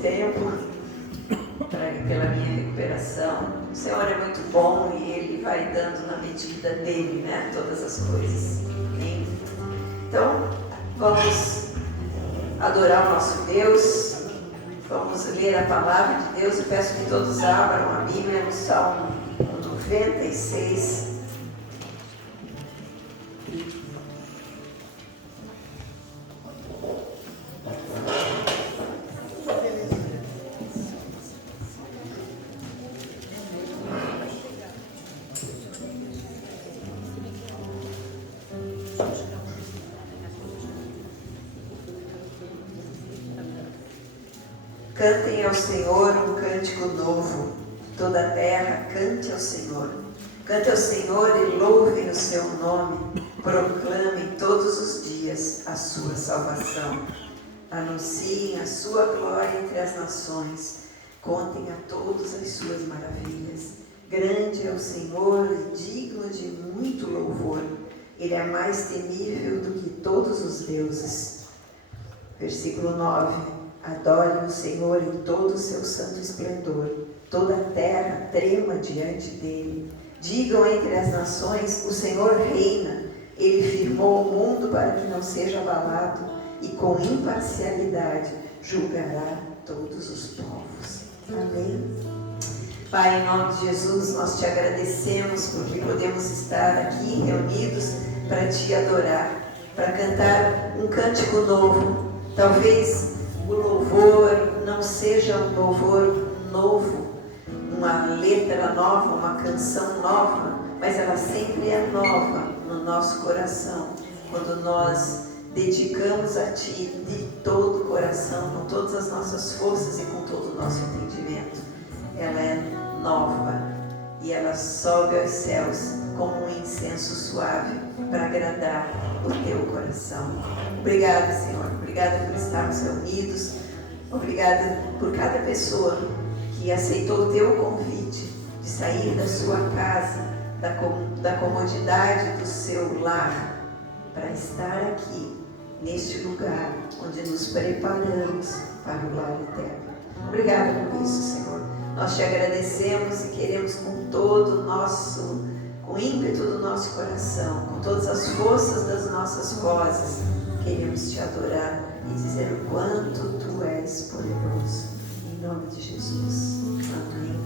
tempo pela minha recuperação. O Senhor é muito bom e Ele vai dando na medida dele, né? Todas as coisas. Então, vamos adorar o nosso Deus. Vamos ler a palavra de Deus. Eu peço que todos abram a Bíblia no Salmo 96. Cantem ao Senhor um cântico novo, toda a terra cante ao Senhor. Cante ao Senhor e louvem o seu nome, proclamem todos os dias a sua salvação. Anunciem a sua glória entre as nações, contem a todos as suas maravilhas. Grande é o Senhor e digno de muito louvor, Ele é mais temível do que todos os deuses. Versículo 9. Adorem o Senhor em todo o seu santo esplendor. Toda a terra trema diante dele. Digam entre as nações, o Senhor reina. Ele firmou o mundo para que não seja abalado e com imparcialidade julgará todos os povos. Amém. Pai, em nome de Jesus, nós te agradecemos porque podemos estar aqui reunidos para te adorar, para cantar um cântico novo. Talvez o louvor não seja um louvor novo, uma letra nova, uma canção nova, mas ela sempre é nova no nosso coração, quando nós dedicamos a Ti de todo o coração, com todas as nossas forças e com todo o nosso entendimento. Ela é nova e ela sobe aos céus como um incenso suave para agradar o Teu coração. Obrigada, Senhor. Obrigada por estarmos reunidos. Obrigada por cada pessoa que aceitou o Teu convite de sair da sua casa, da comodidade do seu lar, para estar aqui, neste lugar onde nos preparamos para o lar eterno. Obrigada por isso, Senhor. Nós te agradecemos e queremos com o ímpeto do nosso coração, com todas as forças das nossas vozes, queremos te adorar e dizer o quanto tu és poderoso. Em nome de Jesus. Amém.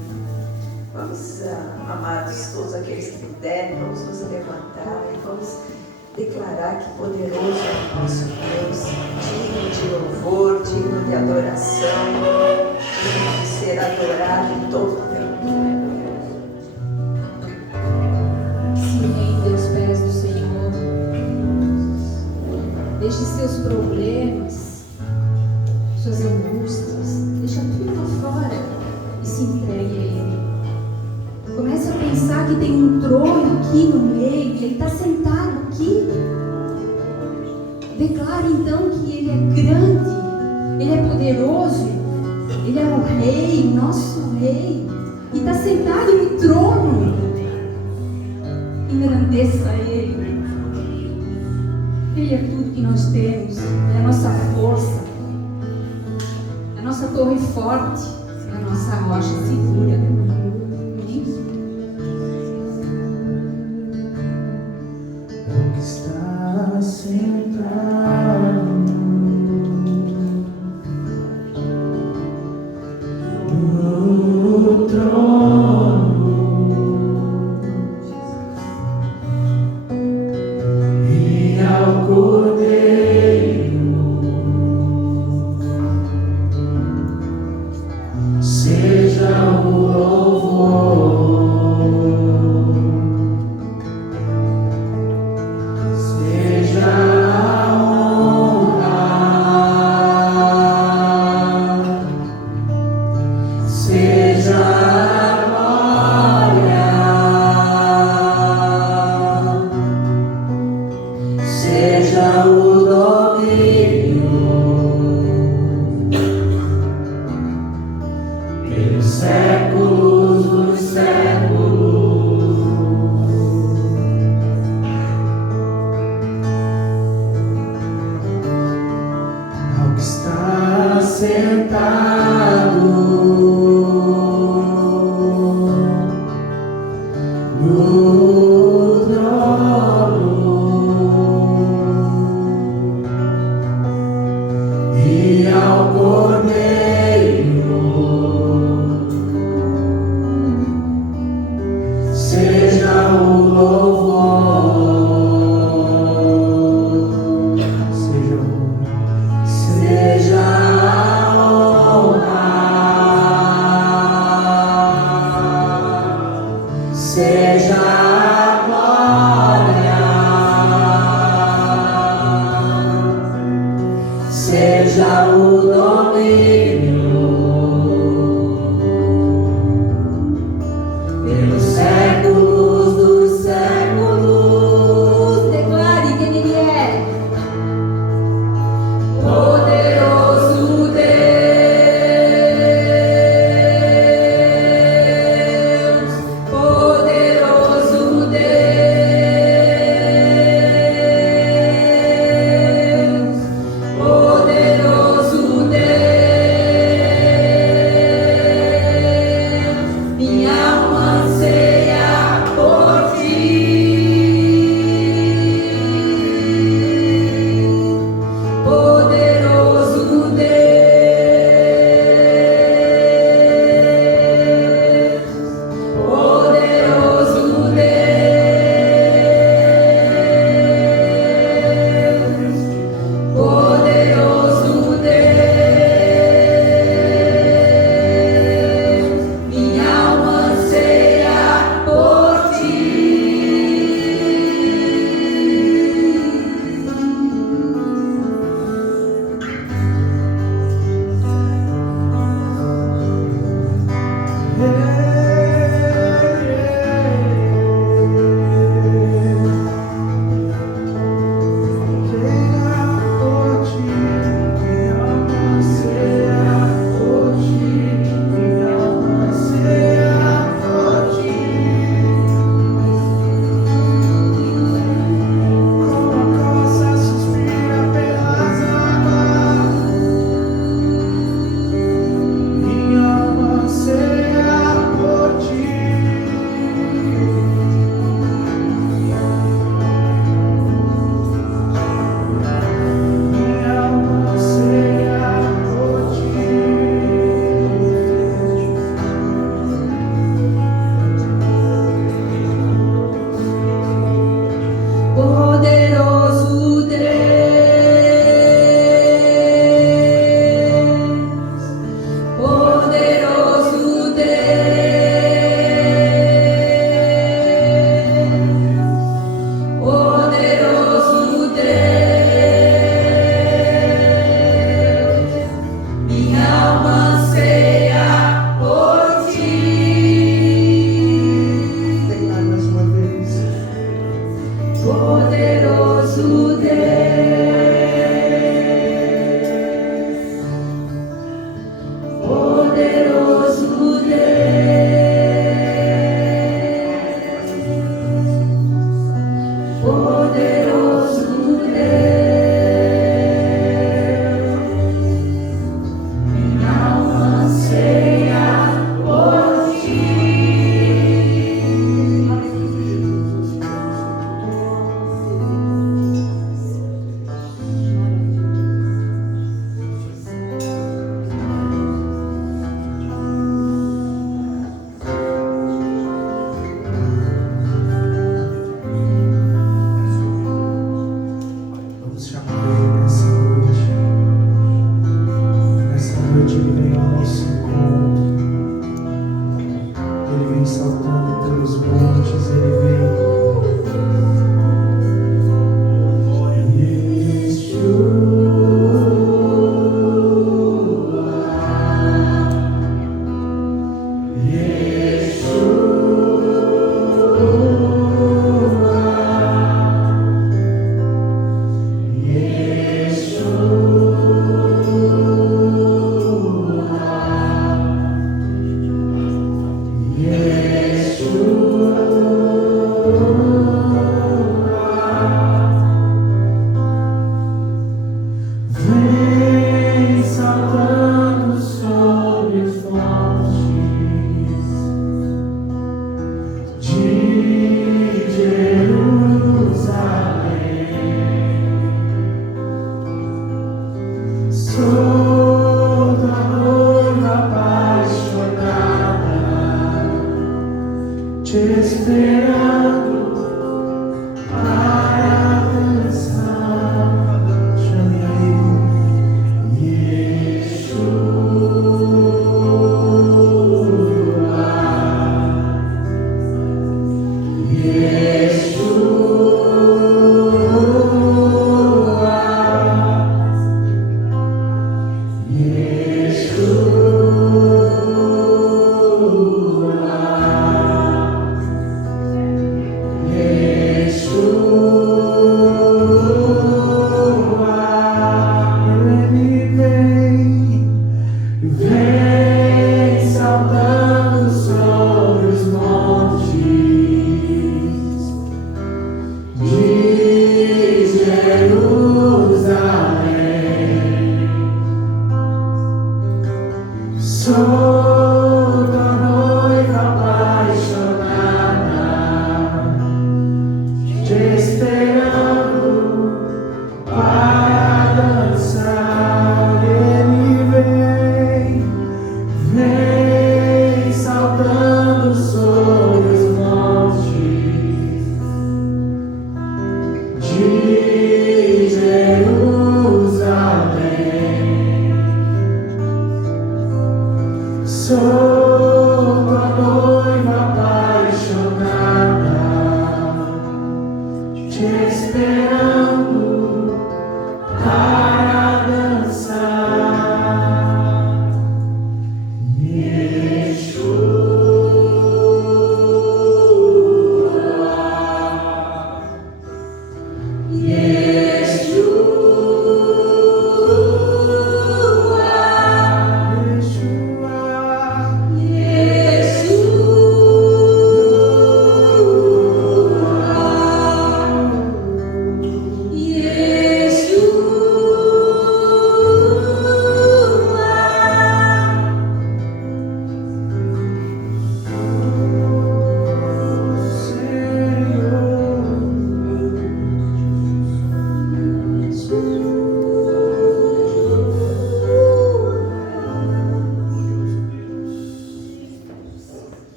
Vamos, amados, todos aqueles que puderem, vamos nos levantar e vamos declarar que poderoso é o nosso Deus, digno de louvor, digno de adoração, digno de ser adorado em todo o tempo. Deixe seus problemas, suas angústias, deixa tudo lá fora e se entregue a Ele. Comece a pensar que tem um trono aqui no meio, que Ele está sentado aqui. Declare então que Ele é grande, Ele é poderoso, Ele é o Rei, nosso Rei, e está sentado no trono. Engrandeça Ele. Ele é tudo que nós temos, é a nossa força, é a nossa torre forte, é a nossa rocha segura. O que está sentado no trono e ao Cordeiro seja o louvor, seja a honra, seja a glória, seja o domínio pelos séculos dos séculos. Ao que está sentado Ele vem ao nosso encontro. Ele vem saltando pelos montes. Ele vem.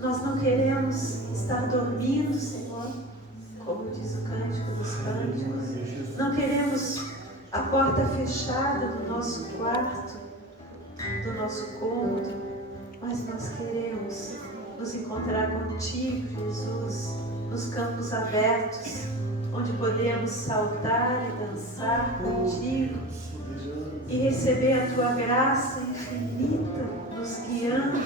Nós não queremos estar dormindo, Senhor, como diz o Cântico dos Cânticos. Não queremos a porta fechada do nosso quarto, do nosso cômodo, mas nós queremos nos encontrar contigo, Jesus, nos campos abertos, onde podemos saltar e dançar contigo e receber a tua graça infinita, nos guiando,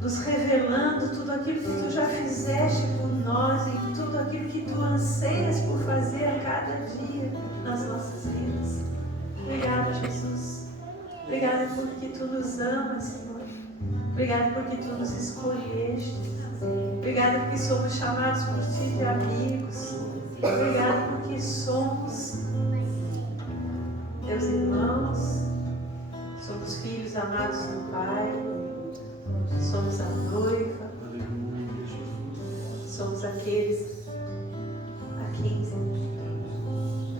nos revelando tudo aquilo que tu já fizeste por nós e tudo aquilo que tu anseias por fazer a cada dia nas nossas vidas. Obrigada, Jesus. Obrigada porque tu nos amas, Senhor. Obrigada porque tu nos escolheste. Obrigada porque somos chamados por ti de amigos. Obrigada porque somos teus irmãos. Somos filhos amados do Pai. Somos a noiva. somos aqueles a quem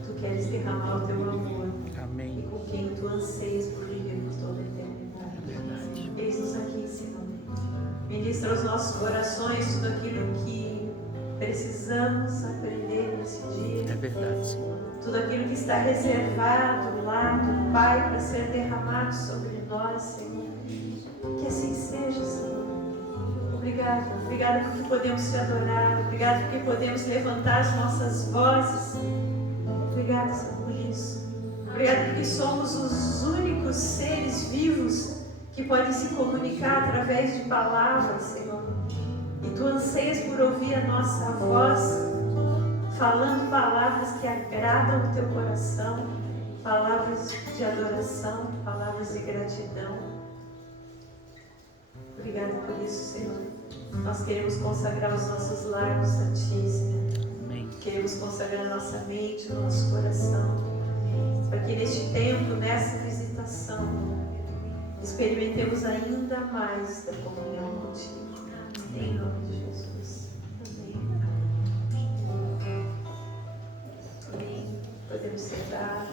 Tu queres derramar o Teu amor. Amém. E com quem Tu anseias por viver por toda a eternidade. Eis-nos aqui, Senhor. Ministra aos nossos corações tudo aquilo que precisamos aprender nesse dia. É verdade, Senhor. Tudo aquilo que está reservado lá do Pai para ser derramado sobre nós, Senhor. Que assim seja, Senhor. Obrigada. Obrigada porque podemos Te adorar. Obrigada porque podemos levantar as nossas vozes. Obrigada, Senhor, por isso. Obrigada porque somos os únicos seres vivos que podem se comunicar através de palavras, Senhor. E Tu anseias por ouvir a nossa voz, falando palavras que agradam o Teu coração, palavras de adoração, palavras de gratidão. Obrigada por isso, Senhor. Nós queremos consagrar os nossos lábios a Ti, Senhor. Amém. Queremos consagrar a nossa mente, o nosso coração, para que neste tempo, nessa visitação, experimentemos ainda mais da comunhão contigo. Em nome de Jesus. Amém. Amém. Podemos sentar.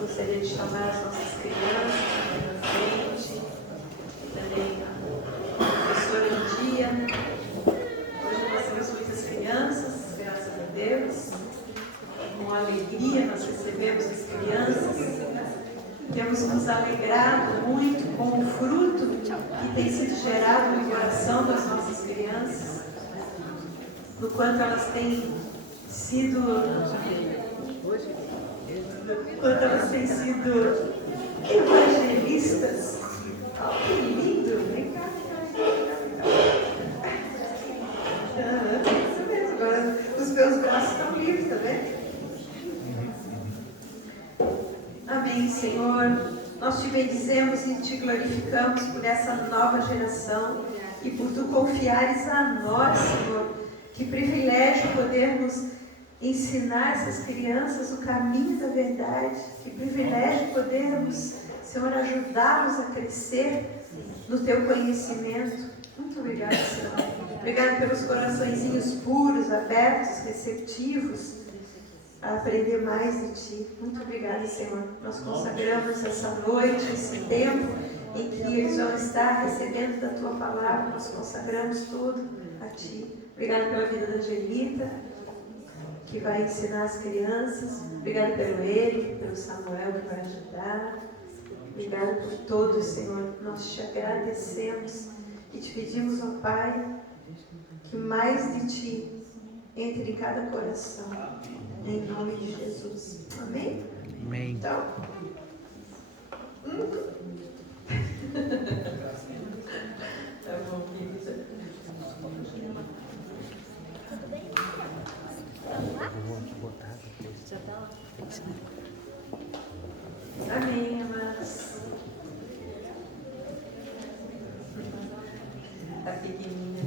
Gostaria de chamar as nossas crianças aqui na frente. E também a professora do dia. Hoje nós temos muitas crianças, graças a Deus. Com alegria nós recebemos as crianças. Temos nos alegrado muito com o fruto que tem sido gerado no coração das nossas crianças, do quanto elas têm sido evangelistas. Oh, que lindo! Vem cá. Isso mesmo, agora os meus braços estão livres, tá vendo? Amém, Senhor. Nós Te bendizemos e Te glorificamos por essa nova geração e por Tu confiares a nós, Senhor. Que privilégio podermos ensinar essas crianças o caminho da verdade. Que privilégio podermos, Senhor, ajudá-los a crescer no Teu conhecimento. Muito obrigada, Senhor. Obrigada pelos coraçõezinhos puros, abertos, receptivos a aprender mais de Ti. Muito obrigada, Senhor. Nós consagramos essa noite, esse tempo em que eles vão estar recebendo da Tua palavra. Nós consagramos tudo a Ti. Obrigada pela vida da Angelita, que vai ensinar as crianças. Obrigada pelo Eric, pelo Samuel, que vai ajudar. Obrigada por todos, Senhor. Nós Te agradecemos e Te pedimos, ó Pai, que mais de Ti entre em cada coração. Em nome de Jesus. Amém? Amém. Então. Tá bom, querida. Vou botar depois. Amém, amados. Tá pequenininha.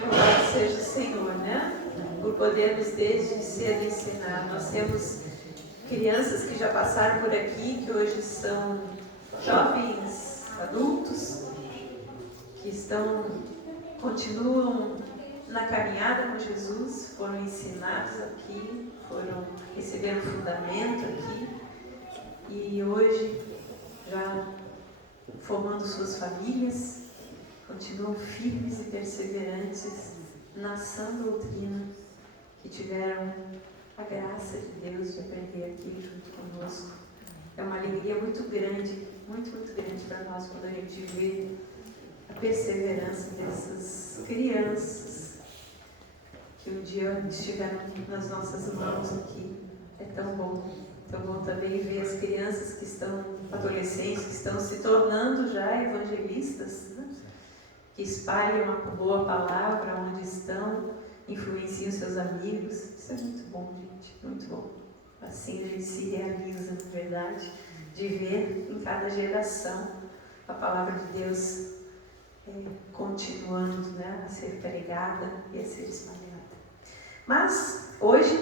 Louvado seja o Senhor, né? Por podermos desde cedo ensinar. Nós temos crianças que já passaram por aqui, que hoje são jovens adultos, que continuam na caminhada com Jesus, foram ensinados aqui, receberam fundamento aqui, e hoje, já formando suas famílias, continuam firmes e perseverantes na sã doutrina, que tiveram a graça de Deus de aprender aqui junto conosco. É uma alegria muito grande, muito, muito grande para nós quando a gente vê a perseverança dessas crianças que um dia estiveram nas nossas mãos aqui. É tão bom também ver as crianças que estão, adolescentes, que estão se tornando já evangelistas, né? Que espalham a boa palavra onde estão, influenciam seus amigos. Isso é muito bom, gente, muito bom. Assim a gente se realiza, na verdade, de ver em cada geração a palavra de Deus continuando, né, a ser pregada e a ser espalhada. Mas hoje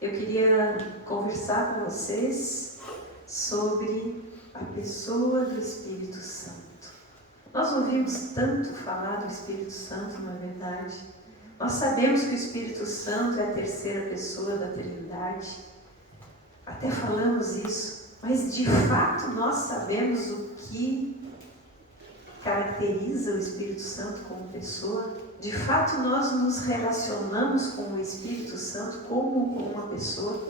eu queria conversar com vocês sobre a pessoa do Espírito Santo. Nós ouvimos tanto falar do Espírito Santo, não é verdade? Nós sabemos que o Espírito Santo é a terceira pessoa da Trindade. Até falamos isso. Mas de fato nós sabemos o que caracteriza o Espírito Santo como pessoa? De fato nós nos relacionamos com o Espírito Santo como com uma pessoa?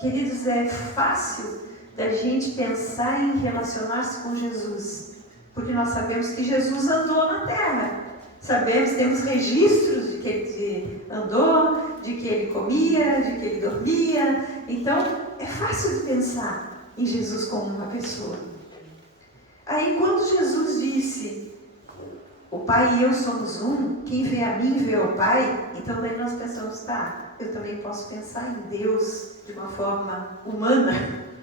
Queridos, é fácil da gente pensar em relacionar-se com Jesus, porque nós sabemos que Jesus andou na terra. Sabemos, temos registros de que ele andou, de que ele comia, de que ele dormia. Então, é fácil de pensar em Jesus como uma pessoa. Aí, quando Jesus disse, o Pai e eu somos um, quem vê a mim vê ao Pai, então daí nós pensamos, tá, eu também posso pensar em Deus de uma forma humana,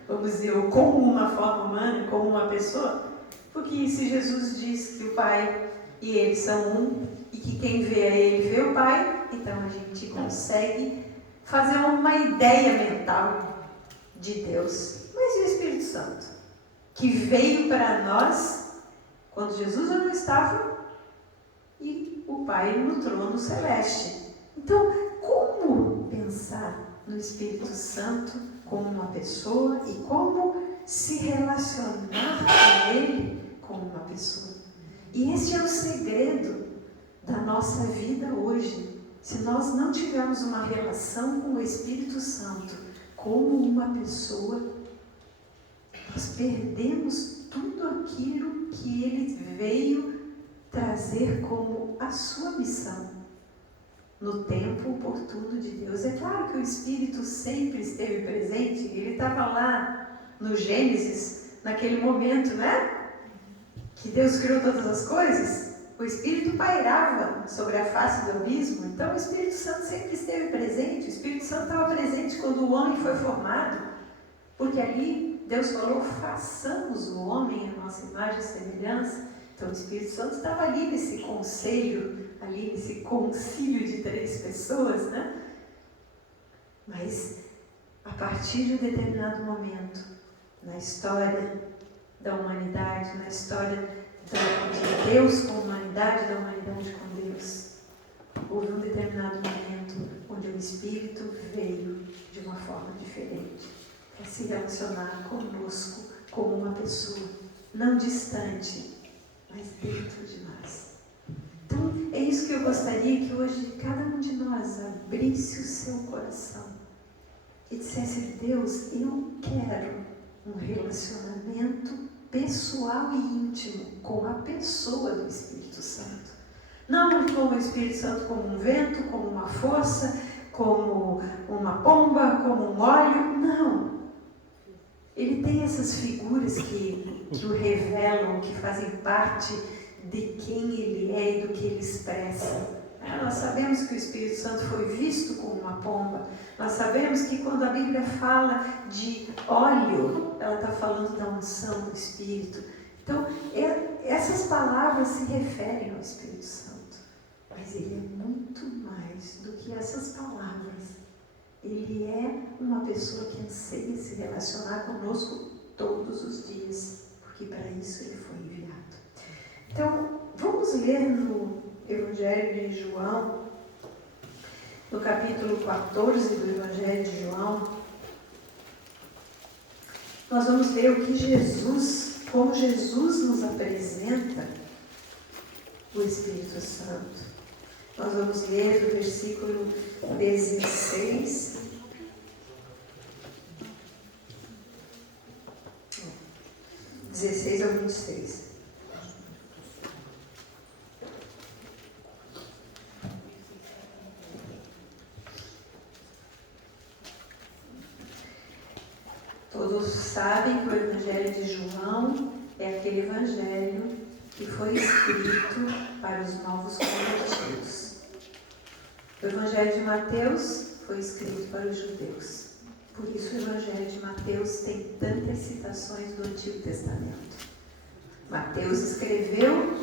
vamos dizer, ou como uma forma humana, como uma pessoa, porque se Jesus diz que o Pai e ele são um, e que quem vê a ele vê o Pai, então a gente consegue fazer uma ideia mental de Deus. Mas e o Espírito Santo? Que veio para nós quando Jesus não estava e o Pai no trono celeste. Então, como pensar no Espírito Santo como uma pessoa e como se relacionar com ele como uma pessoa? E este é o segredo da nossa vida hoje. Se nós não tivermos uma relação com o Espírito Santo como uma pessoa, nós perdemos tudo aquilo que ele veio trazer como a sua missão no tempo oportuno de Deus. É claro que o Espírito sempre esteve presente, ele estava lá no Gênesis, naquele momento, né? Que Deus criou todas as coisas, o Espírito pairava sobre a face do abismo. Então o Espírito Santo sempre esteve presente. O Espírito Santo estava presente quando o homem foi formado, porque ali Deus falou, façamos o homem à nossa imagem e semelhança. Então o Espírito Santo estava ali nesse conselho, ali nesse concílio de 3 pessoas, né? Mas a partir de um determinado momento na história da humanidade, na história de Deus com a humanidade, da humanidade com Deus, houve um determinado momento onde o Espírito veio de uma forma diferente para se relacionar conosco como uma pessoa, não distante, mas dentro de nós. Então, é isso que eu gostaria que hoje cada um de nós abrisse o seu coração e dissesse, Deus, eu quero um relacionamento pessoal e íntimo com a pessoa do Espírito Santo. Não com o Espírito Santo como um vento, como uma força, como uma pomba, como um óleo. Não. Ele tem essas figuras que o revelam, que fazem parte de quem ele é e do que ele expressa. Nós sabemos que o Espírito Santo foi visto como uma pomba. Nós sabemos que quando a Bíblia fala de óleo, ela está falando da unção do Espírito. Então, essas palavras se referem ao Espírito Santo. Mas ele é muito mais do que essas palavras. Ele é uma pessoa que anseia se relacionar conosco todos os dias, porque para isso ele foi enviado. Então, vamos ler no Evangelho de João, no capítulo 14 do Evangelho de João. Nós vamos ver o que como Jesus nos apresenta o Espírito Santo. Nós vamos ler do versículo 16 ao 26. Todos sabem que o Evangelho de João é aquele Evangelho que foi escrito para os novos convertidos. O Evangelho de Mateus foi escrito para os judeus. Por isso o Evangelho de Mateus tem tantas citações do Antigo Testamento. Mateus escreveu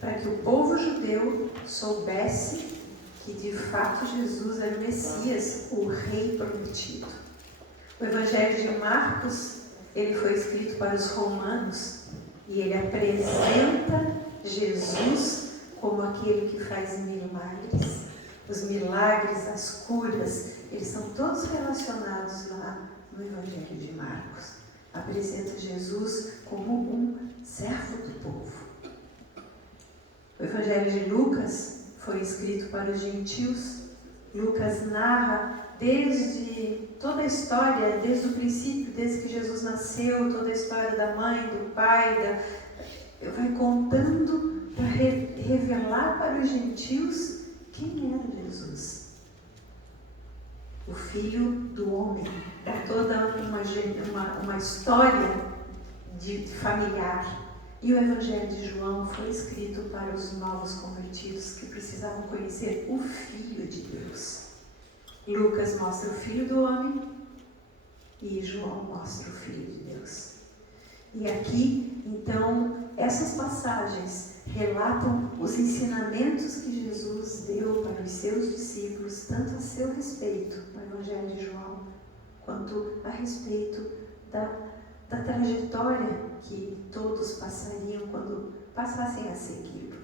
para que o povo judeu soubesse que de fato Jesus era o Messias, o Rei prometido. O Evangelho de Marcos ele foi escrito para os romanos e ele apresenta Jesus como aquele que faz milagres. Os milagres, as curas, eles são todos relacionados lá no Evangelho de Marcos. Apresenta Jesus como um servo do povo. O Evangelho de Lucas foi escrito para os gentios. Lucas narra desde toda a história, desde o princípio, desde que Jesus nasceu, toda a história da mãe, do pai, vai contando para revelar para os gentios quem era Jesus. O Filho do Homem. Dá toda uma história de familiar. E o Evangelho de João foi escrito para os novos convertidos que precisavam conhecer o Filho de Deus. Lucas mostra o Filho do Homem e João mostra o Filho de Deus. E aqui, então, essas passagens relatam os ensinamentos que Jesus deu para os seus discípulos, tanto a seu respeito, no Evangelho de João, quanto a respeito da trajetória que todos passariam quando passassem a seguir.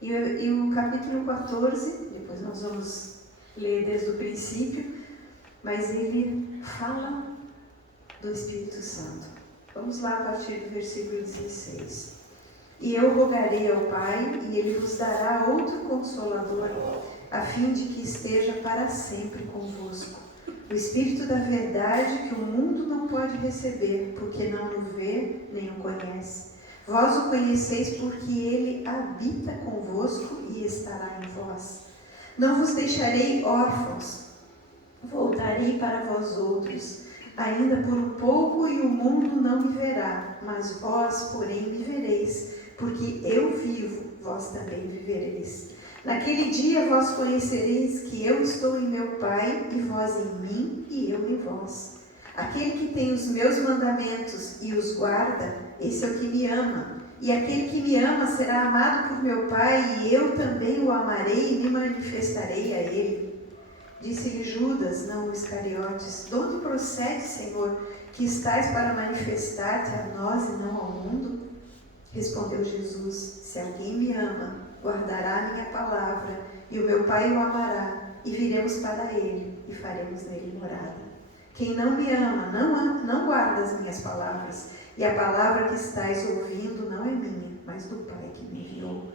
E o capítulo 14, depois nós vamos ler desde o princípio, mas ele fala do Espírito Santo. Vamos lá a partir do versículo 16. E eu rogarei ao Pai, e Ele vos dará outro Consolador, a fim de que esteja para sempre convosco. O Espírito da verdade que o mundo não pode receber, porque não o vê nem o conhece. Vós o conheceis porque Ele habita convosco e estará em vós. Não vos deixarei órfãos, voltarei para vós outros. Ainda por um pouco e o mundo não me verá, mas vós, porém, me vereis, porque eu vivo, vós também vivereis. Naquele dia vós conhecereis que eu estou em meu Pai, e vós em mim, e eu em vós. Aquele que tem os meus mandamentos e os guarda, esse é o que me ama. E aquele que me ama será amado por meu Pai, e eu também o amarei e me manifestarei a ele. Disse-lhe Judas, não o Iscariotes: de onde procede, Senhor, que estás para manifestar-te a nós e não ao mundo? Respondeu Jesus: se alguém me ama, guardará a minha palavra, e o meu Pai o amará, e viremos para ele, e faremos nele morada. Quem não me ama, não guarda as minhas palavras, e a palavra que estáis ouvindo não é minha, mas do Pai que me enviou.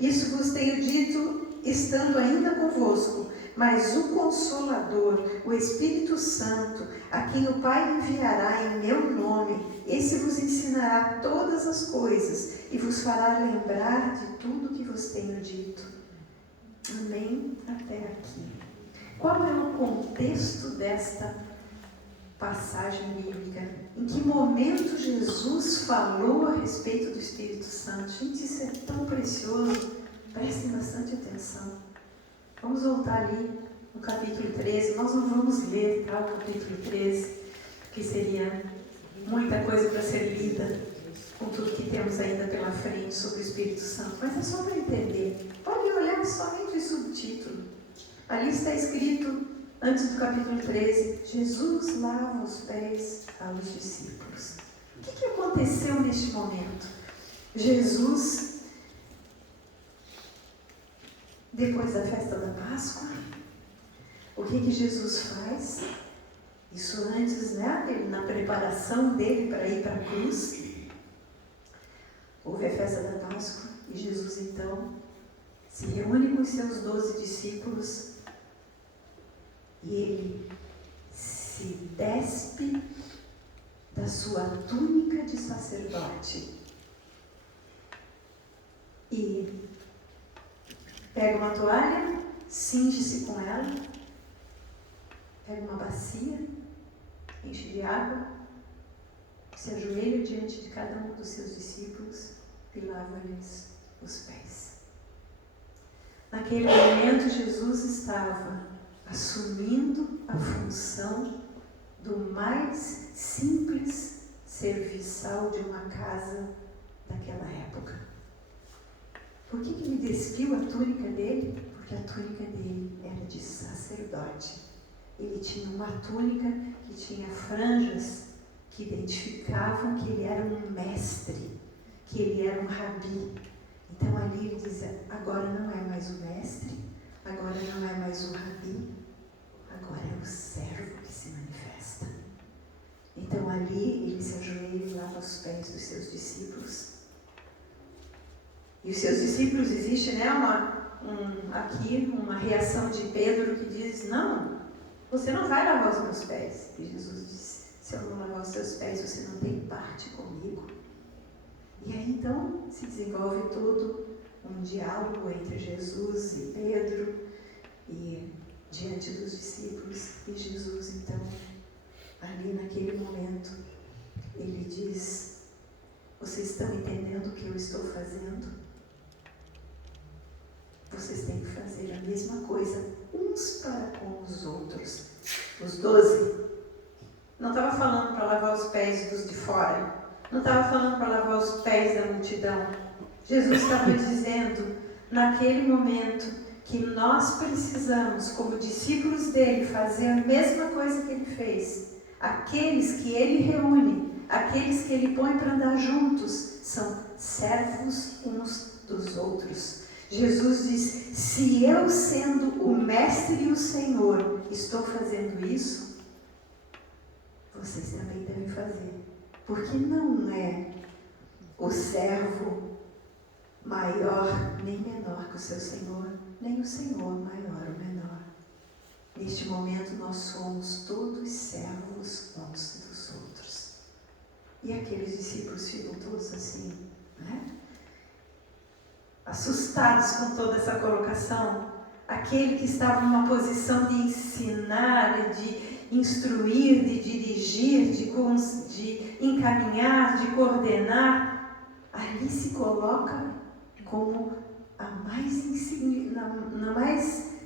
Isso vos tenho dito, estando ainda convosco, mas o Consolador, o Espírito Santo, a quem o Pai enviará em meu nome, esse vos ensinará todas as coisas e vos fará lembrar de tudo que vos tenho dito. Amém? Até aqui. Qual é o contexto desta passagem bíblica? Em que momento Jesus falou a respeito do Espírito Santo? Gente, isso é tão precioso. Prestem bastante atenção. Vamos voltar ali no capítulo 13. Nós não vamos ler, tá, o capítulo 13, que seria muita coisa para ser lida, com tudo que temos ainda pela frente sobre o Espírito Santo. Mas é só para entender. Pode olhar somente o subtítulo. Ali está escrito, antes do capítulo 13, Jesus lava os pés aos discípulos. O que aconteceu neste momento? Jesus, depois da festa da Páscoa, o que Jesus faz? Isso antes, né? Na preparação dele para ir para a cruz. Houve a festa da Páscoa e Jesus então se reúne com os seus 12 discípulos e ele se despe da sua túnica de sacerdote e pega uma toalha, cinge-se com ela, pega uma bacia, enche de água, se ajoelha diante de cada um dos seus discípulos e lava-lhes os pés. Naquele momento, Jesus estava assumindo a função do mais simples serviçal de uma casa daquela época. Por que ele despiu a túnica dele? Porque a túnica dele era de sacerdote. Ele tinha uma túnica que tinha franjas que identificavam que ele era um mestre, que ele era um rabi. Então ali ele dizia, agora não é mais o mestre, agora não é mais o rabi, agora é o servo que se manifesta. Então ali ele se ajoelha e lava os pés dos seus discípulos. E os seus discípulos, existe, né, aqui uma reação de Pedro que diz, não, você não vai lavar os meus pés. E Jesus disse, se eu não lavar os seus pés, você não tem parte comigo. E aí então se desenvolve todo um diálogo entre Jesus e Pedro e diante dos discípulos. E Jesus então, ali naquele momento, ele diz, vocês estão entendendo o que eu estou fazendo? Vocês têm que fazer a mesma coisa uns para com os outros. Os 12 não estava falando para lavar os pés dos de fora, não estava falando para lavar os pés da multidão. Jesus estava dizendo, naquele momento, que nós precisamos, como discípulos dele, fazer a mesma coisa que ele fez. Aqueles que ele reúne, aqueles que ele põe para andar juntos, são servos uns dos outros. Jesus diz, se eu sendo o mestre e o Senhor estou fazendo isso, vocês também devem fazer. Porque não é o servo maior nem menor que o seu Senhor, nem o Senhor maior ou menor. Neste momento nós somos todos servos uns dos outros. E aqueles discípulos ficam todos assim, né? Assustados com toda essa colocação. Aquele que estava numa posição de ensinar, de instruir, de dirigir, de encaminhar, de coordenar, ali se coloca como na mais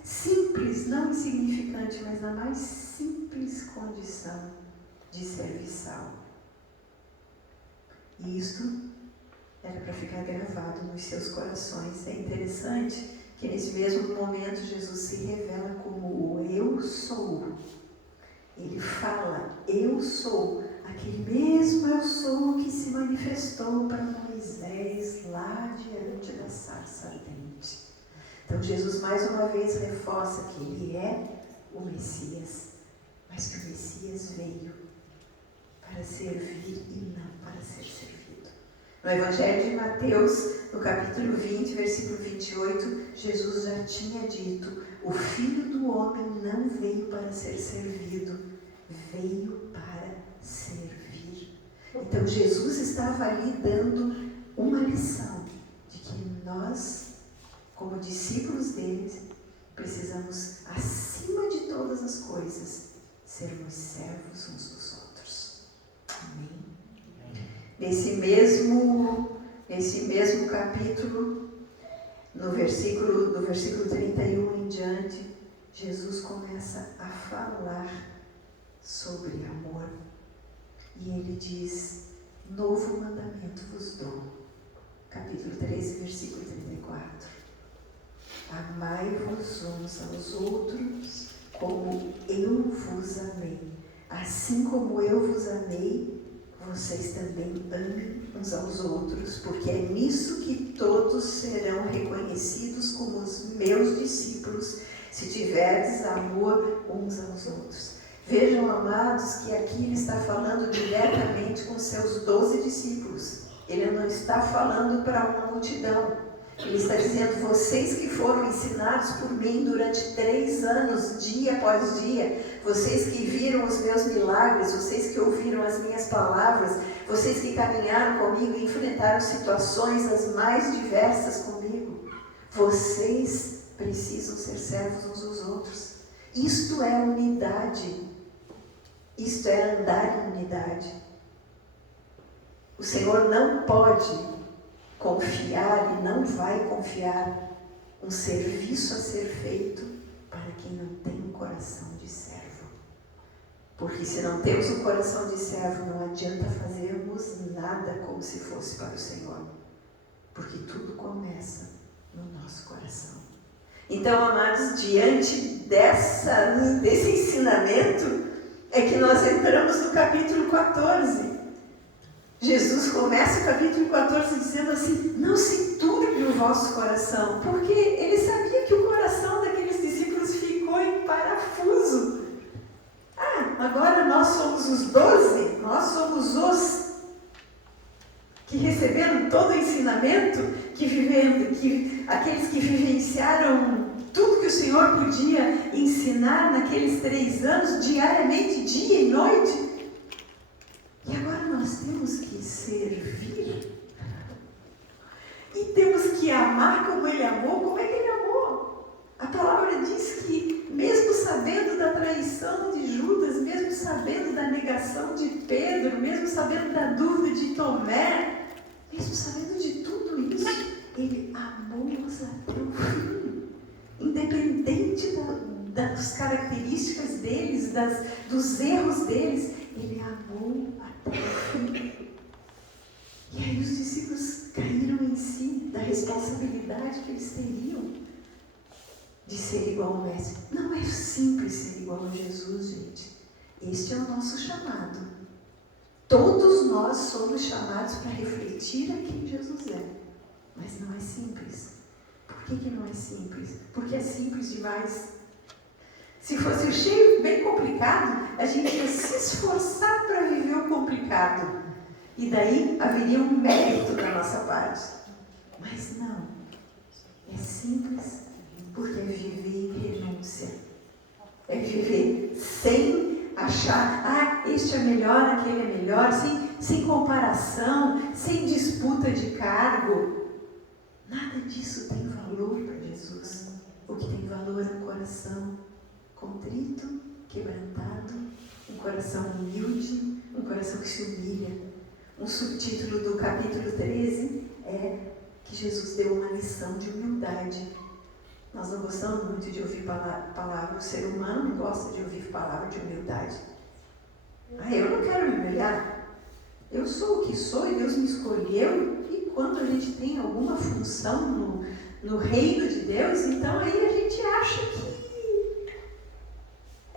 simples, não insignificante, mas na mais simples condição de serviçal. E isto era para ficar gravado nos seus corações. É interessante que nesse mesmo momento Jesus se revela como o Eu Sou. Ele fala, eu sou, aquele mesmo eu sou que se manifestou para Moisés lá diante da sarça ardente. Então Jesus mais uma vez reforça que ele é o Messias, mas que o Messias veio para servir e não para ser servido. No Evangelho de Mateus, no capítulo 20, versículo 28, Jesus já tinha dito, o Filho do Homem não veio para ser servido, veio para servir. Então Jesus estava ali dando uma lição de que nós, como discípulos dele, precisamos, acima de todas as coisas, sermos servos uns dos outros. Amém? Nesse mesmo capítulo, do versículo 31 em diante, Jesus começa a falar sobre amor. E ele diz, novo mandamento vos dou. Capítulo 13, versículo 34. Amai-vos uns aos outros como eu vos amei. Assim como eu vos amei, vocês também amem uns aos outros, porque é nisso que todos serão reconhecidos como os meus discípulos, se tiverdes amor uns aos outros. Vejam, amados, que aqui ele está falando diretamente com seus 12 discípulos. Ele não está falando para uma multidão. Ele está dizendo, vocês que foram ensinados por mim durante 3 anos, dia após dia, vocês que viram os meus milagres, vocês que ouviram as minhas palavras, vocês que caminharam comigo e enfrentaram situações as mais diversas comigo, vocês precisam ser servos uns dos outros. Isto é unidade. Isto é andar em unidade. O Senhor não pode confiar e não vai confiar um serviço a ser feito para quem não tem um coração de servo. Porque se não temos um coração de servo, não adianta fazermos nada como se fosse para o Senhor. Porque tudo começa no nosso coração. Então, amados, diante desse ensinamento, é que nós entramos no capítulo 14. Jesus começa o capítulo 14 dizendo assim: não se turbe o vosso coração, porque ele sabia que o coração daqueles discípulos ficou em parafuso. Agora nós somos os 12, nós somos os que receberam todo o ensinamento, aqueles que vivenciaram tudo que o Senhor podia ensinar naqueles 3 anos, diariamente, dia e noite. E agora nós temos que servir. E temos que amar como Ele amou. Como é que Ele amou? A palavra diz que, mesmo sabendo da traição de Judas, mesmo sabendo da negação de Pedro, mesmo sabendo da dúvida de Tomé, mesmo sabendo de tudo isso, Ele amou-os até o fim. Independente das características deles, dos erros deles, Ele amou até o fim. E aí os discípulos caíram em si da responsabilidade que eles teriam de ser igual ao Mestre. Não é simples ser igual a Jesus, gente. Este é o nosso chamado. Todos nós somos chamados para refletir a quem Jesus é. Mas não é simples. Por que não é simples? Porque é simples demais. Se fosse cheio, bem complicado, a gente ia se esforçar para viver o complicado. E daí haveria um mérito da nossa parte. Mas não. É simples porque é viver em renúncia. É viver sem achar, este é melhor, aquele é melhor, sem comparação, sem disputa de cargo. Nada disso tem valor para Jesus. O que tem valor é um coração contrito, quebrantado, um coração humilde, um coração que se humilha. Um subtítulo do capítulo 13 é que Jesus deu uma lição de humildade. Nós não gostamos muito de ouvir palavra, o ser humano não gosta de ouvir palavra de humildade. Eu não quero me humilhar. Eu sou o que sou e Deus me escolheu. E quando a gente tem alguma função no reino de Deus, então aí a gente acha que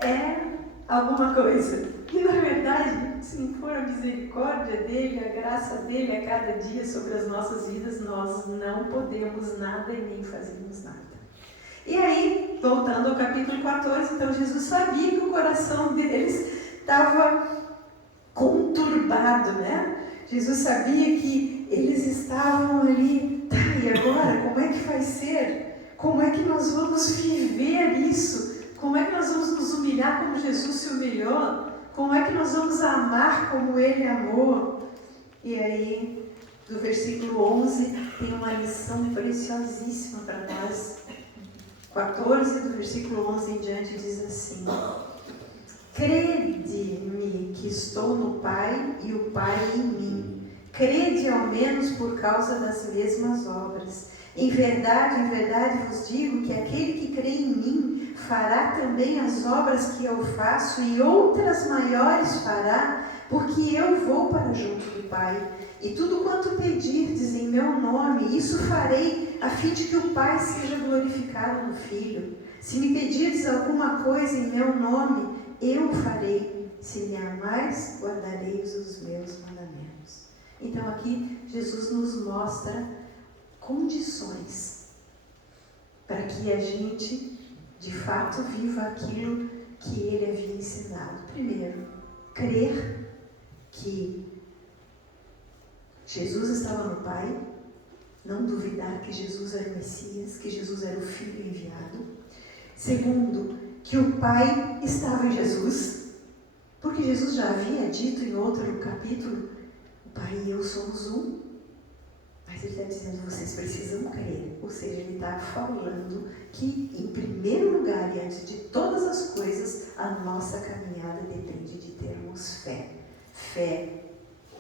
é alguma coisa. E na verdade, se for a misericórdia dele, a graça dele a cada dia sobre as nossas vidas, nós não podemos nada e nem fazemos nada. E aí, voltando ao capítulo 14, então Jesus sabia que o coração deles estava conturbado, né? Jesus sabia que eles estavam ali, e agora, como é que vai ser? Como é que nós vamos viver isso? Como é que nós vamos nos humilhar como Jesus se humilhou? Como é que nós vamos amar como Ele amou? E aí, do versículo 11, tem uma lição preciosíssima para nós. 14, do versículo 11 em diante, diz assim: crede-me que estou no Pai e o Pai em mim. Crede ao menos por causa das mesmas obras. Em verdade vos digo que aquele que crê em mim fará também as obras que eu faço e outras maiores fará, porque eu vou para junto do Pai. E tudo quanto pedirdes em meu nome, isso farei, a fim de que o Pai seja glorificado no Filho. Se me pedirdes alguma coisa em meu nome, eu farei. Se me amais, guardareis os meus mandamentos. Então aqui Jesus nos mostra condições para que a gente de fato viva aquilo que Ele havia ensinado. Primeiro, crer que Jesus estava no Pai, não duvidar que Jesus era o Messias, que Jesus era o Filho enviado. Segundo, que o Pai estava em Jesus, porque Jesus já havia dito em outro capítulo: o Pai e eu somos um. Mas Ele está dizendo: vocês precisam crer. Ou seja, Ele está falando que, em primeiro lugar e antes de todas as coisas, a nossa caminhada depende de termos fé. Fé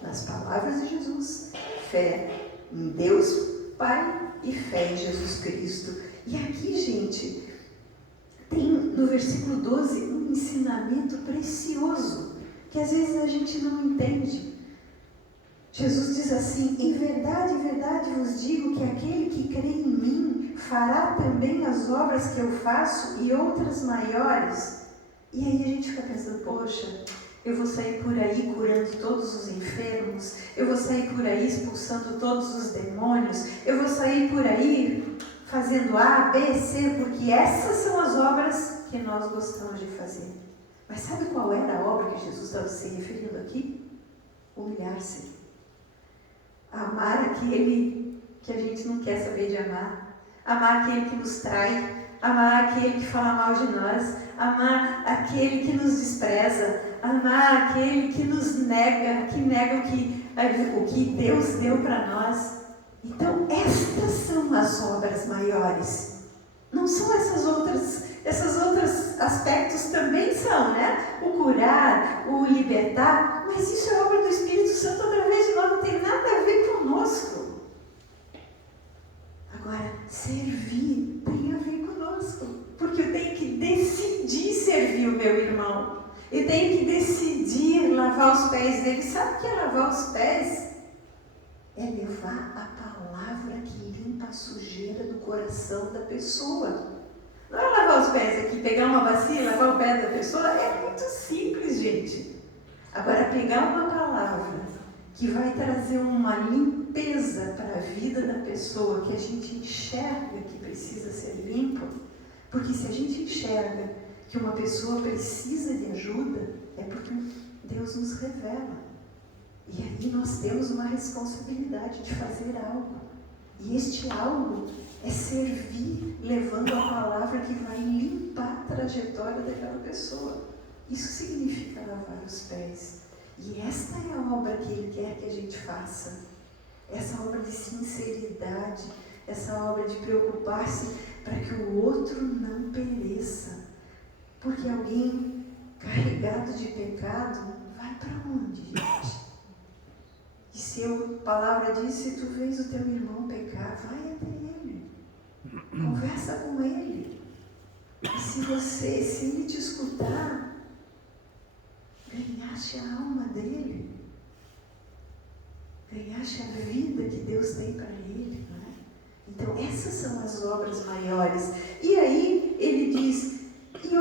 nas palavras de Jesus, fé em Deus Pai e fé em Jesus Cristo. E aqui, gente, tem no versículo 12 um ensinamento precioso que às vezes a gente não entende. Jesus diz assim: em verdade vos digo que aquele que crê em mim fará também as obras que eu faço e outras maiores. E aí a gente fica pensando, poxa, eu vou sair por aí curando todos os enfermos, eu vou sair por aí expulsando todos os demônios, eu vou sair por aí fazendo A, B, C, porque essas são as obras que nós gostamos de fazer. Mas sabe qual era a obra que Jesus estava se referindo aqui? Humilhar-se. Amar aquele que a gente não quer saber de amar. Amar aquele que nos trai. Amar aquele que fala mal de nós. Amar aquele que nos despreza. Amar aquele que nos nega, que nega o que Deus deu para nós. Então, estas são as obras maiores. Não são essas outros aspectos também são, né? O curar, o libertar, mas isso é obra do Espírito Santo através de nós, não tem nada a ver conosco. Agora, servir tem a ver conosco, porque eu tenho que decidir servir o meu irmão. Eu tenho que decidir lavar os pés dele. Sabe o que é lavar os pés? É levar a palavra que limpa a sujeira do coração da pessoa. Não é lavar os pés aqui, pegar uma bacia e lavar o pé da pessoa. É muito simples, gente. Agora, pegar uma palavra que vai trazer uma limpeza para a vida da pessoa, que a gente enxerga que precisa ser limpo, porque se a gente enxerga que uma pessoa precisa de ajuda, é porque Deus nos revela. E aí nós temos uma responsabilidade de fazer algo. E este algo é servir, levando a palavra que vai limpar a trajetória daquela pessoa. Isso significa lavar os pés. E esta é a obra que Ele quer que a gente faça. Essa obra de sinceridade, essa obra de preocupar-se para que o outro não pereça. Porque alguém carregado de pecado vai para onde, gente? E se a palavra diz, se tu vês o teu irmão pecar, vai até ele. Conversa com ele. E se ele te escutar, ganhaste a alma dele. Ganhaste a vida que Deus tem para ele. Não é? Então essas são as obras maiores. E aí ele diz, e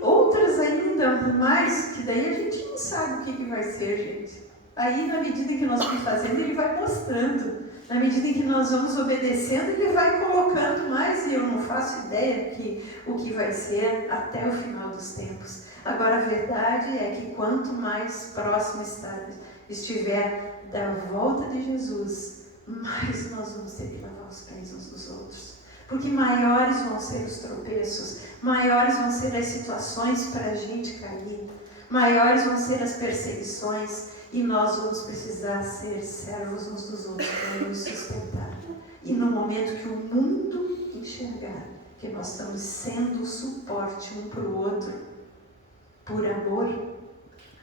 outras ainda mais, que daí a gente não sabe o que vai ser, gente. Aí, na medida que nós vamos fazendo, Ele vai mostrando. Na medida que nós vamos obedecendo, Ele vai colocando mais. E eu não faço ideia o que vai ser até o final dos tempos. Agora, a verdade é que quanto mais próximo estiver da volta de Jesus, mais nós vamos ter que lavar os pés uns dos outros. Porque maiores vão ser os tropeços, maiores vão ser as situações para a gente cair, maiores vão ser as perseguições. E nós vamos precisar ser servos uns dos outros para nos sustentar. E no momento que o mundo enxergar que nós estamos sendo suporte um para o outro, por amor,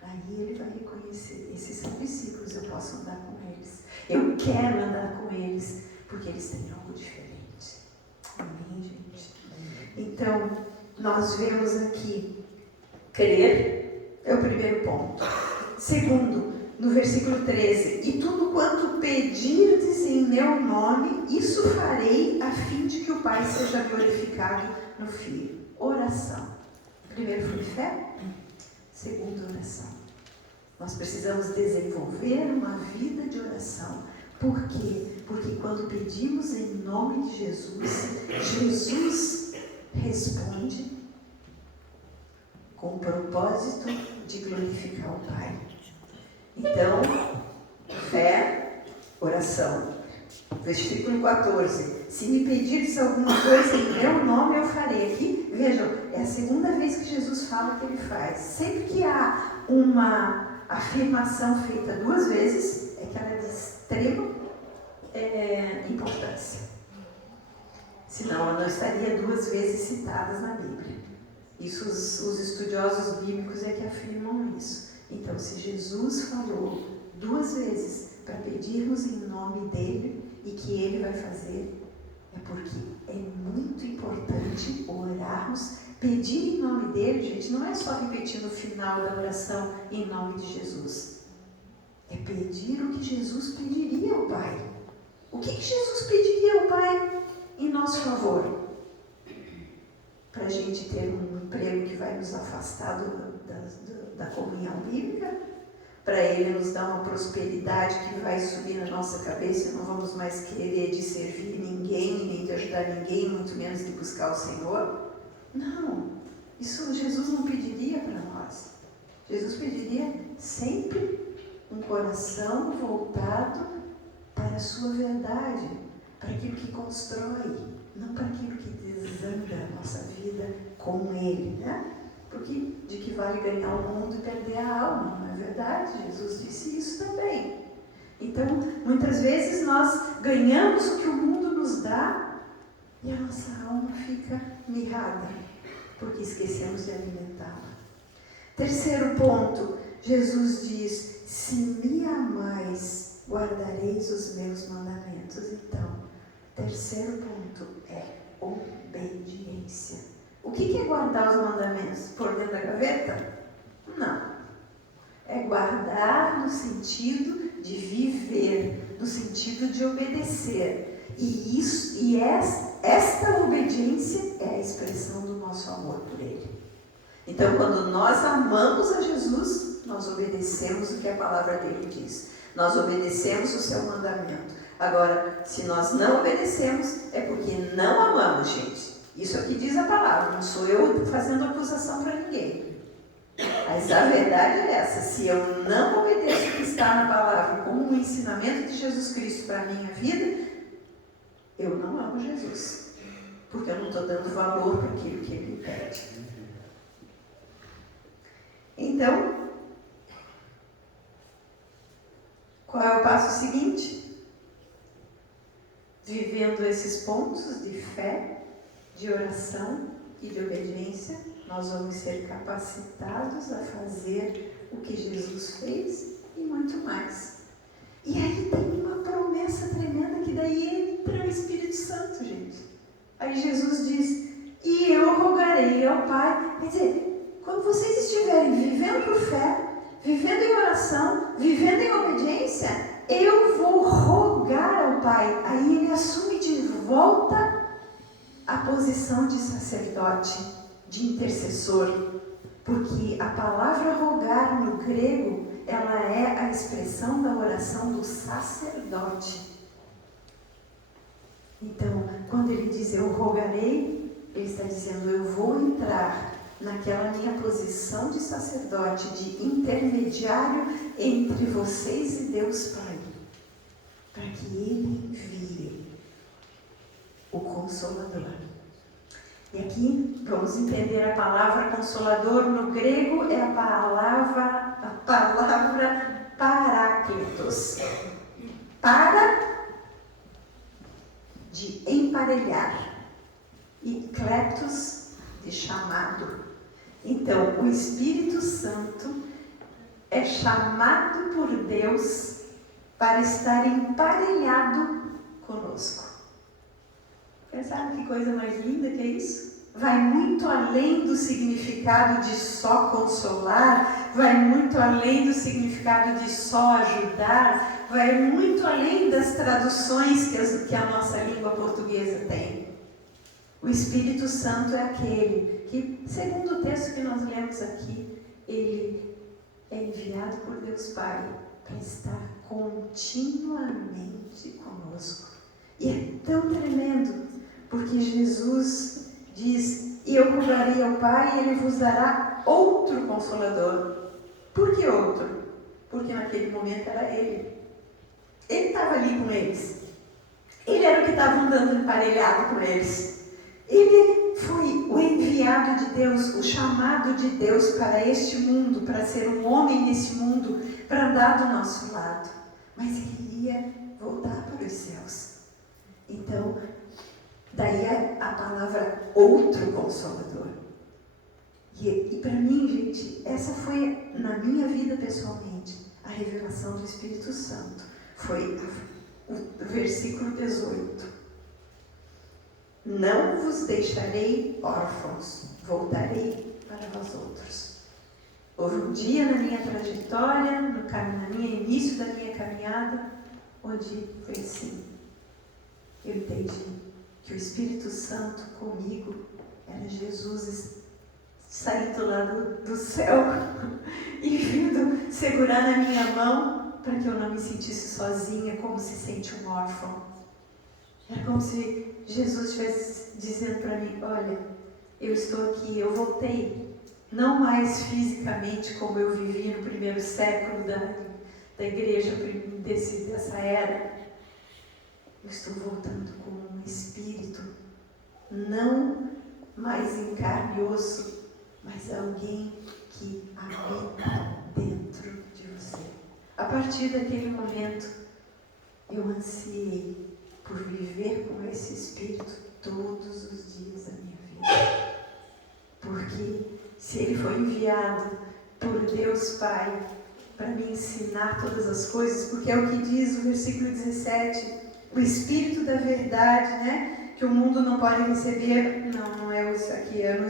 aí ele vai reconhecer, esses são discípulos, eu posso andar com eles. Eu quero andar com eles, porque eles têm algo diferente. Amém, gente? Então, nós vemos aqui, crer é o primeiro ponto. Segundo, no versículo 13, e tudo quanto pedirdes em meu nome, isso farei, a fim de que o Pai seja glorificado no Filho. Oração. Primeiro foi fé, segundo oração. Nós precisamos desenvolver uma vida de oração. Por quê? Porque quando pedimos em nome de Jesus, Jesus responde com o propósito de glorificar o Pai. Então, fé, oração. Versículo 14. Se me pedires alguma coisa em meu nome, eu farei. Aqui, vejam, é a segunda vez que Jesus fala que ele faz. Sempre que há uma afirmação feita duas vezes, é que ela é de extrema importância. Senão, ela não estaria duas vezes citadas na Bíblia. Isso os estudiosos bíblicos é que afirmam isso. Então, se Jesus falou duas vezes para pedirmos em nome dele e que ele vai fazer, é porque é muito importante orarmos, pedir em nome dele, gente, não é só repetir no final da oração em nome de Jesus. É pedir o que Jesus pediria ao Pai. O que Jesus pediria ao Pai em nosso favor? Para a gente ter um emprego que vai nos afastar da comunhão bíblica, para Ele nos dar uma prosperidade que vai subir na nossa cabeça e não vamos mais querer de servir ninguém, nem de ajudar ninguém, muito menos de buscar o Senhor. Não, isso Jesus não pediria para nós. Jesus pediria sempre um coração voltado para a sua verdade, para aquilo que constrói, não para aquilo que desanda a nossa vida com Ele, né? Porque de que vale ganhar o mundo e perder a alma, não é verdade? Jesus disse isso também. Então, muitas vezes nós ganhamos o que o mundo nos dá e a nossa alma fica mirrada, porque esquecemos de alimentá-la. Terceiro ponto, Jesus diz: se me amais, guardareis os meus mandamentos. Então, terceiro ponto é obediência. O que é guardar os mandamentos? Pôr dentro da gaveta? Não. É guardar no sentido de viver, no sentido de obedecer. E esta obediência é a expressão do nosso amor por Ele. Então, quando nós amamos a Jesus, nós obedecemos o que a palavra dele diz. Nós obedecemos o seu mandamento. Agora, se nós não obedecemos, é porque não amamos, gente. Isso é o que diz a palavra, não sou eu fazendo acusação para ninguém. Mas a verdade é essa: se eu não obedeço o que está na palavra como um ensinamento de Jesus Cristo para a minha vida, eu não amo Jesus, porque eu não estou dando valor para aquilo que Ele me pede. Então, qual é o passo seguinte? Vivendo esses pontos de fé, de oração e de obediência, nós vamos ser capacitados a fazer o que Jesus fez e muito mais. E aí tem uma promessa tremenda que daí entra o Espírito Santo, gente. Aí Jesus diz: e eu rogarei ao Pai. Quer dizer, quando vocês estiverem vivendo por fé, vivendo em oração, vivendo em obediência, eu vou rogar ao Pai. Aí ele assume de volta a posição de sacerdote, de intercessor, porque a palavra rogar no grego, ela é a expressão da oração do sacerdote. Então, quando ele diz eu rogarei, ele está dizendo eu vou entrar naquela minha posição de sacerdote, de intermediário entre vocês e Deus Pai, para que Ele envie o Consolador. E aqui vamos entender a palavra Consolador. No grego é a palavra Paráclitos. Para, de emparelhar, e Kletos, de chamado. Então, o Espírito Santo é chamado por Deus para estar emparelhado conosco. Sabe que coisa mais linda que é isso? Vai muito além do significado de só consolar, vai muito além do significado de só ajudar, vai muito além das traduções que a nossa língua portuguesa tem. O Espírito Santo é aquele que, segundo o texto que nós lemos aqui, ele é enviado por Deus Pai para estar continuamente conosco. E é tão tremendo, porque Jesus diz: e eu rogarei ao Pai e Ele vos dará outro Consolador. Por que outro? Porque naquele momento era Ele. Ele estava ali com eles. Ele era o que estava andando emparelhado com eles. Ele foi o enviado de Deus, o chamado de Deus para este mundo, para ser um homem nesse mundo, para andar do nosso lado. Mas ele ia voltar para os céus. Então, daí a palavra outro Consolador. E para mim, gente, essa foi, na minha vida pessoalmente, a revelação do Espírito Santo. Foi o versículo 18. Não vos deixarei órfãos, voltarei para vós outros. Houve um dia na minha trajetória, no início da minha caminhada, onde foi assim. Eu entendi que o Espírito Santo comigo era Jesus saindo lá do céu e vindo segurar na minha mão para que eu não me sentisse sozinha, como se sente um órfão. Era como se Jesus estivesse dizendo para mim: olha, eu estou aqui, eu voltei, não mais fisicamente como eu vivi no primeiro século da igreja dessa era. Eu estou voltando como um espírito, não mais em carne e osso, mas alguém que habita dentro de você. A partir daquele momento, eu ansiei por viver com esse Espírito todos os dias da minha vida. Porque se Ele foi enviado por Deus Pai para me ensinar todas as coisas, porque é o que diz o versículo 17, o Espírito da verdade, né? Que o mundo não pode receber, não é isso aqui, é no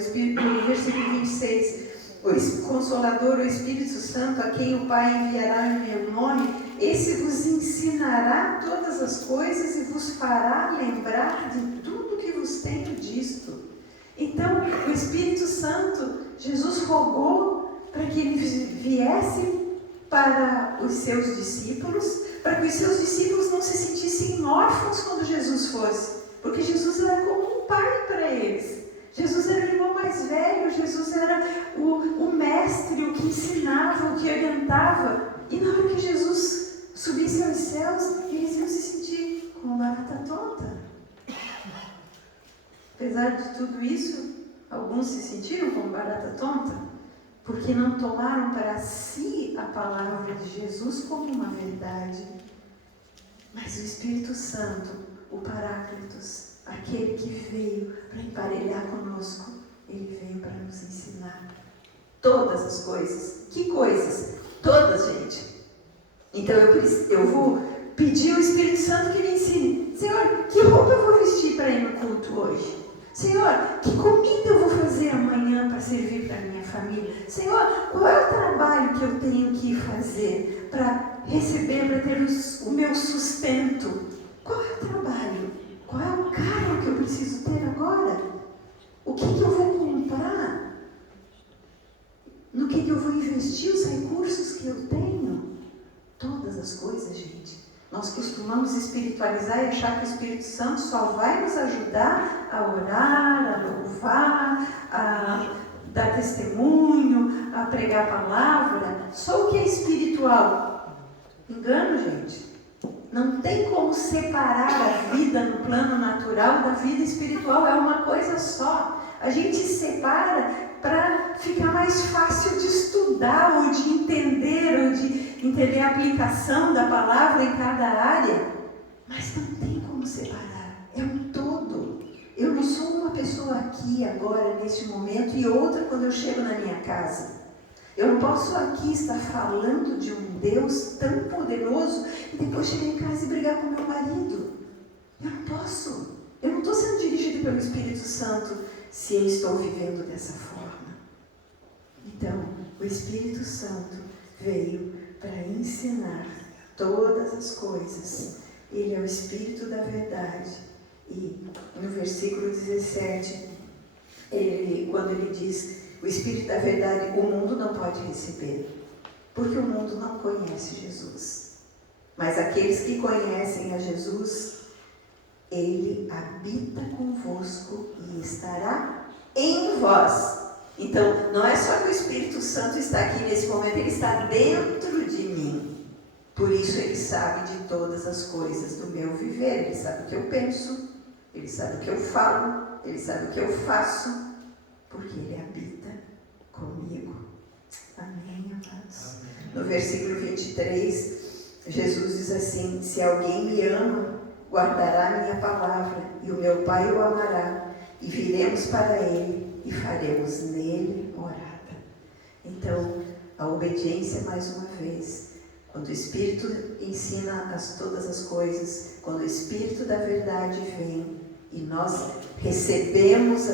versículo 26, o Consolador, o Espírito Santo, a quem o Pai enviará em meu nome, esse vos ensinará todas as coisas e vos fará lembrar de tudo que vos tenho dito. Então, o Espírito Santo, Jesus rogou para que ele viesse para os seus discípulos, para que os seus discípulos não se sentissem órfãos quando Jesus fosse, porque Jesus era como um pai para eles. Jesus era o irmão mais velho, Jesus era o mestre, o que ensinava, o que orientava. E na hora que Jesus subisse aos céus, eles iam se sentir como barata tonta. Apesar de tudo isso, alguns se sentiram como barata tonta, porque não tomaram para si a palavra de Jesus como uma verdade. Mas o Espírito Santo, o Paráclitos, aquele que veio para emparelhar conosco, ele veio para nos ensinar todas as coisas. Que coisas? Todas, gente. Então eu vou pedir ao Espírito Santo que me ensine. Senhor, que roupa eu vou vestir para ir no culto hoje? Senhor, que comida eu vou fazer amanhã para servir para a minha família? Senhor, qual é o trabalho que eu tenho que fazer para receber, para ter o meu sustento? Qual é o trabalho? Qual é o carro que eu preciso ter agora? O que eu vou comprar? No que eu vou investir os recursos que eu tenho? Todas as coisas, gente. Nós costumamos espiritualizar e achar que o Espírito Santo só vai nos ajudar a orar, a louvar, a dar testemunho, a pregar a palavra. Só o que é espiritual. Engano, gente. Não tem como separar a vida no plano natural da vida espiritual. É uma coisa só. A gente separa para ficar mais fácil de estudar ou de entender a aplicação da palavra em cada área. Mas não tem como separar. É um todo. Eu não sou uma pessoa aqui, agora, neste momento, e outra quando eu chego na minha casa. Eu não posso aqui estar falando de um Deus tão poderoso e depois chegar em casa e brigar com meu marido. Eu não posso. Eu não estou sendo dirigido pelo Espírito Santo se eu estou vivendo dessa forma. Então, o Espírito Santo veio para ensinar todas as coisas. Ele é o Espírito da verdade. E no versículo 17, quando ele diz: o Espírito da verdade, o mundo não pode receber, porque o mundo não conhece Jesus. Mas aqueles que conhecem a Jesus, Ele habita convosco e estará em vós. Então, não é só que o Espírito Santo está aqui nesse momento, Ele está dentro de mim. Por isso Ele sabe de todas as coisas do meu viver. Ele sabe o que eu penso, Ele sabe o que eu falo, Ele sabe o que eu faço, porque Ele habita comigo. Amém, amados? Amém. No versículo 23, Jesus diz assim: se alguém me ama, guardará a minha palavra, e o meu Pai o amará, e viremos para Ele, e faremos nele morada. Então, a obediência, mais uma vez, quando o Espírito ensina todas as coisas, quando o Espírito da verdade vem, e nós recebemos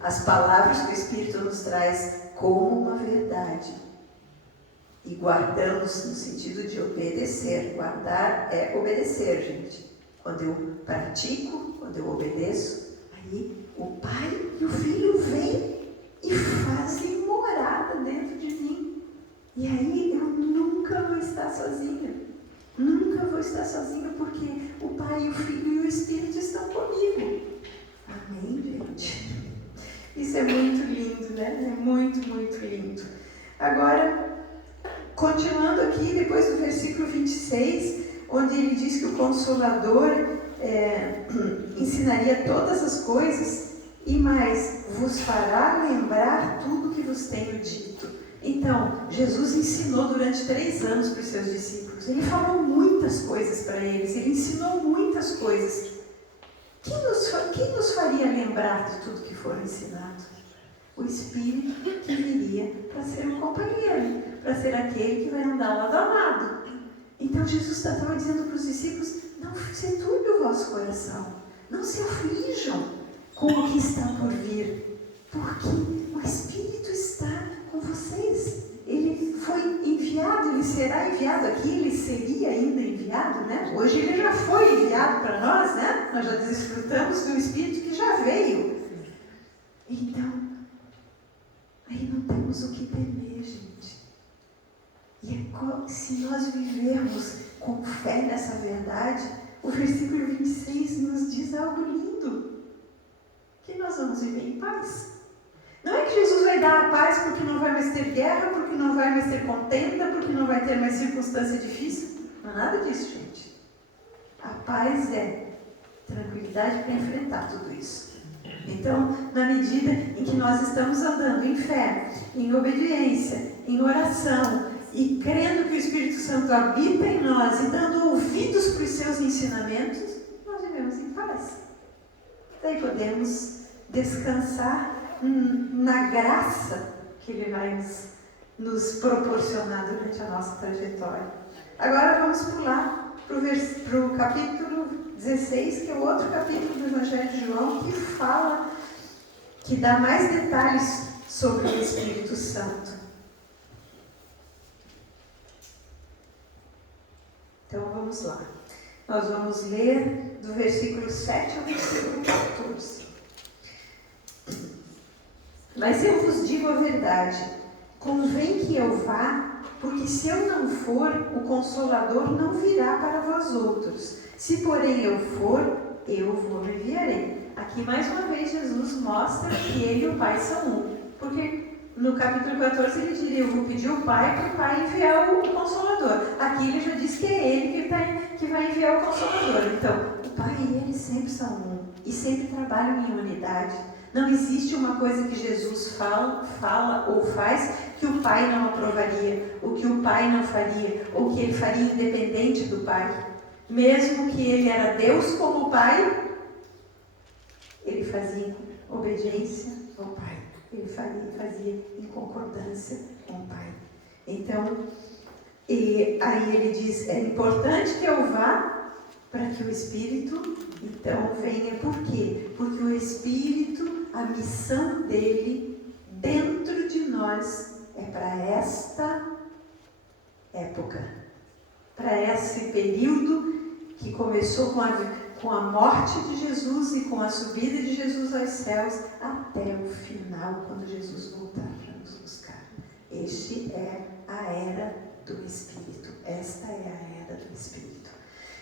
as palavras que o Espírito nos traz como uma verdade, e guardamos no sentido de obedecer. Guardar é obedecer, gente. Quando eu pratico, quando eu obedeço, aí o Pai e o Filho vêm e fazem morada dentro de mim. E aí eu nunca vou estar sozinha. Nunca vou estar sozinha, porque o Pai, o Filho e o Espírito estão comigo. Amém, gente? Isso é muito lindo, né? É muito, muito lindo. Agora, continuando aqui, depois do versículo 26, onde ele diz que o Consolador ensinaria todas as coisas e mais, vos fará lembrar tudo que vos tenho dito. Então, Jesus ensinou durante 3 anos para os seus discípulos. Ele falou muitas coisas para eles, ele ensinou muitas coisas. Quem nos faria lembrar de tudo que foi ensinado? O Espírito que viria para ser um companheiro, para ser aquele que vai andar lado a lado. Então Jesus estava dizendo para os discípulos: não se turbe o vosso coração, não se aflijam com o que está por vir, porque o Espírito está com vocês. Ele foi enviado, ele será enviado aqui, ele seria ainda enviado, né? Hoje ele já foi enviado para nós, né? Nós já desfrutamos do Espírito que já veio. Então, aí não temos o que temer, gente. E se nós vivermos com fé nessa verdade, o versículo 26 nos diz algo lindo, que nós vamos viver em paz. Não é que Jesus vai dar a paz porque não vai mais ter guerra, porque não vai mais ter contenda, porque não vai ter mais circunstância difícil. Não é nada disso, gente. A paz é tranquilidade para enfrentar tudo isso. Então, na medida em que nós estamos andando em fé, em obediência, em oração, e crendo que o Espírito Santo habita em nós e dando ouvidos para os seus ensinamentos, nós vivemos em paz. Daí podemos descansar na graça que Ele vai nos proporcionar durante a nossa trajetória. Agora vamos pular para o capítulo 16, que é o outro capítulo do Evangelho de João, que fala, que dá mais detalhes sobre o Espírito Santo. Então vamos lá. Nós vamos ler do versículo 7 ao versículo 14. Mas eu vos digo a verdade, convém que eu vá, porque se eu não for, o Consolador não virá para vós outros. Se porém eu for, eu vos enviarei. Aqui mais uma vez Jesus mostra que ele e o Pai são um. Porque no capítulo 14 ele diria: eu vou pedir ao Pai para o Pai enviar o Consolador. Aqui ele já diz que é ele que vai enviar o Consolador. Então, o Pai e ele sempre são um. E sempre trabalham em unidade. Não existe uma coisa que Jesus fala ou faz que o Pai não aprovaria, ou que o Pai não faria, ou que ele faria independente do Pai. Mesmo que ele era Deus como Pai, ele fazia obediência ao Pai. Ele fazia em concordância com o Pai. Então, aí ele diz: é importante que eu vá para que o Espírito então venha. Por quê? Porque o Espírito, a missão dele dentro de nós é para esta época, para esse período que começou com a morte de Jesus e com a subida de Jesus aos céus até o final, quando Jesus voltar para nos buscar. Este é a era do Espírito. Esta é a era do Espírito.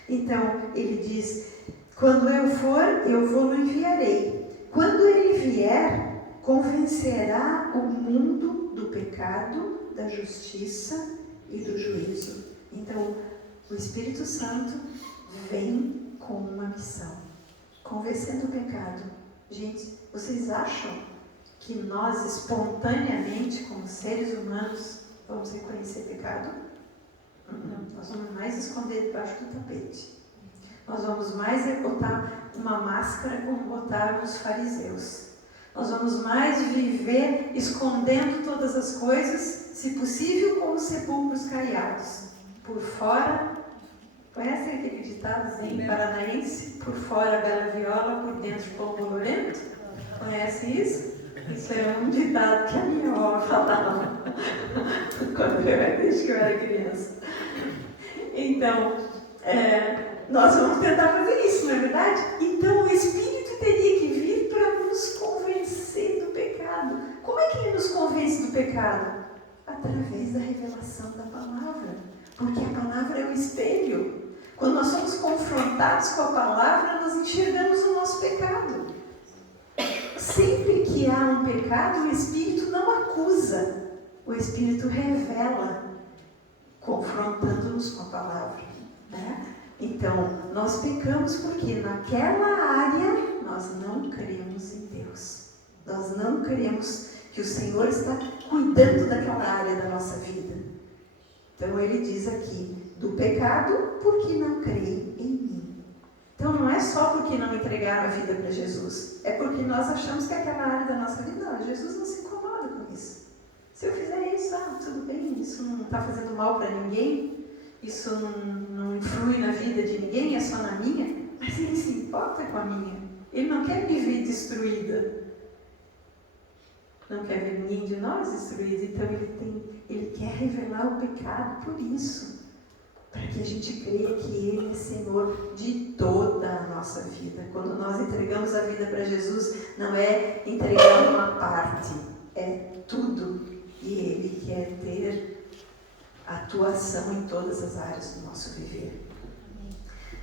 Então, ele diz: quando eu for, eu vou enviarei. Quando ele vier, convencerá o mundo do pecado, da justiça e do juízo. Então, o Espírito Santo vem com uma missão, convencendo o pecado. Gente, vocês acham que nós espontaneamente, como seres humanos, vamos reconhecer pecado? Não, nós vamos mais esconder debaixo do tapete. Nós vamos mais botar uma máscara como botaram os fariseus. Nós vamos mais viver escondendo todas as coisas, se possível como sepulcros caiados. Por fora, conhecem aquele ditadozinho paranaense? Por fora bela viola, por dentro pão bolorento? Conhece isso? Isso é um ditado que a minha avó falava desde que eu era criança. Então, nós vamos tentar fazer isso, não é verdade? Então, o Espírito teria que vir para nos convencer do pecado. Como é que da palavra, porque a palavra é o espelho. Quando nós somos confrontados com a palavra, nós enxergamos o nosso pecado. Sempre que há um pecado, o Espírito não acusa, o Espírito revela, confrontando-nos com a palavra, né? Então, nós pecamos porque naquela área nós não cremos em Deus. Nós não cremos que o Senhor está cuidando daquela área da nossa vida. Então, ele diz aqui, do pecado, porque não creem em mim. Então, não é só porque não entregaram a vida para Jesus, é porque nós achamos que aquela área da nossa vida, não, Jesus não se incomoda com isso. Se eu fizer isso, tudo bem, isso não está fazendo mal para ninguém, isso não influi na vida de ninguém, é só na minha, mas ele se importa com a minha. Ele não quer me ver destruída. Não quer ver ninguém de nós destruído, então ele quer revelar o pecado por isso, para que a gente creia que Ele é Senhor de toda a nossa vida. Quando nós entregamos a vida para Jesus, não é entregar uma parte, é tudo. E Ele quer ter atuação em todas as áreas do nosso viver.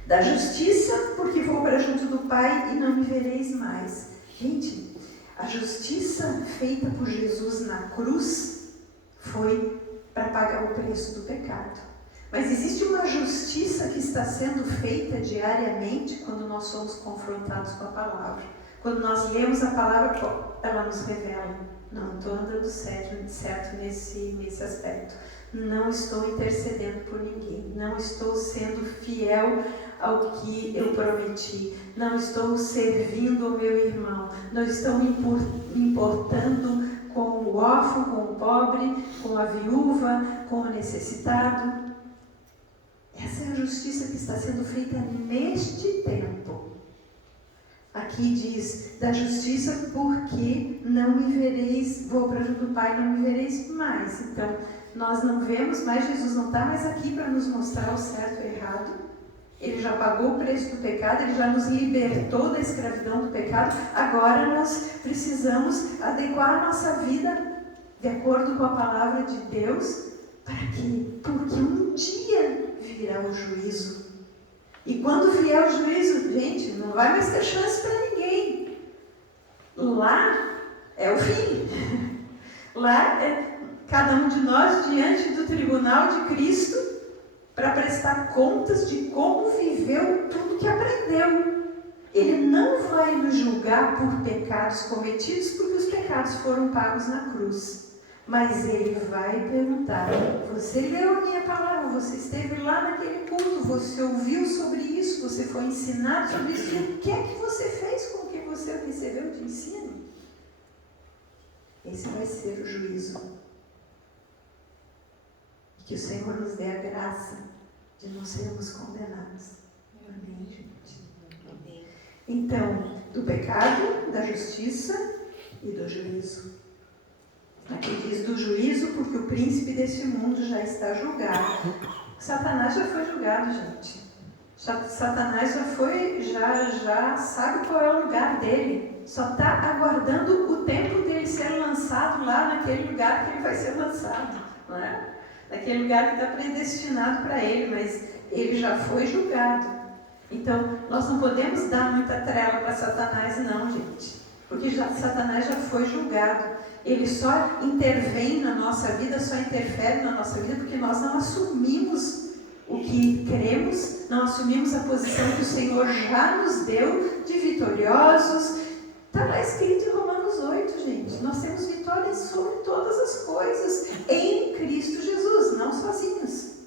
Da justiça, porque vou para junto do Pai e não me vereis mais. Gente, a justiça feita por Jesus na cruz foi para pagar o preço do pecado. Mas existe uma justiça que está sendo feita diariamente quando nós somos confrontados com a palavra. Quando nós lemos a palavra, ela nos revela. Não estou andando certo nesse aspecto. Não estou intercedendo por ninguém. Não estou sendo fiel ao que eu prometi. Não estou servindo o meu irmão. Não estou me importando com o órfão, com o pobre, com a viúva, com o necessitado. Essa é a justiça que está sendo feita neste tempo. Aqui diz, da justiça porque não me vereis, vou para junto do Pai, não me vereis mais. Então, nós não vemos mais, Jesus não está mais aqui para nos mostrar o certo e o errado. Ele já pagou o preço do pecado, Ele já nos libertou da escravidão do pecado. Agora nós precisamos adequar a nossa vida de acordo com a palavra de Deus. Para quê? Porque um dia virá o juízo. E quando vier o juízo, gente, não vai mais ter chance para ninguém. Lá é o fim. Lá é cada um de nós diante do tribunal de Cristo para prestar contas de como viveu tudo que aprendeu. Ele não vai nos julgar por pecados cometidos, porque os pecados foram pagos na cruz. Mas Ele vai perguntar, você leu a minha palavra, você esteve lá naquele culto, você ouviu sobre isso, você foi ensinado sobre isso, e o que é que você fez com o que você recebeu de ensino? Esse vai ser o juízo. E que o Senhor nos dê a graça de não sermos condenados. Amém, gente? Amém. Então, do pecado, da justiça e do juízo. Aqui diz do juízo, porque o príncipe desse mundo já está julgado. Satanás já foi julgado, gente. Satanás já sabe qual é o lugar dele. Só está aguardando o tempo dele ser lançado lá naquele lugar que ele vai ser lançado. Não é? Naquele lugar que está predestinado para ele, mas ele já foi julgado. Então, nós não podemos dar muita trela para Satanás, não, gente. Porque Satanás já foi julgado. Ele só intervém na nossa vida, só interfere na nossa vida, porque nós não assumimos o que queremos, não assumimos a posição que o Senhor já nos deu de vitoriosos. Está lá escrito em Romanos 8, gente. Nós temos vitória sobre todas as coisas em Cristo Jesus, não sozinhos.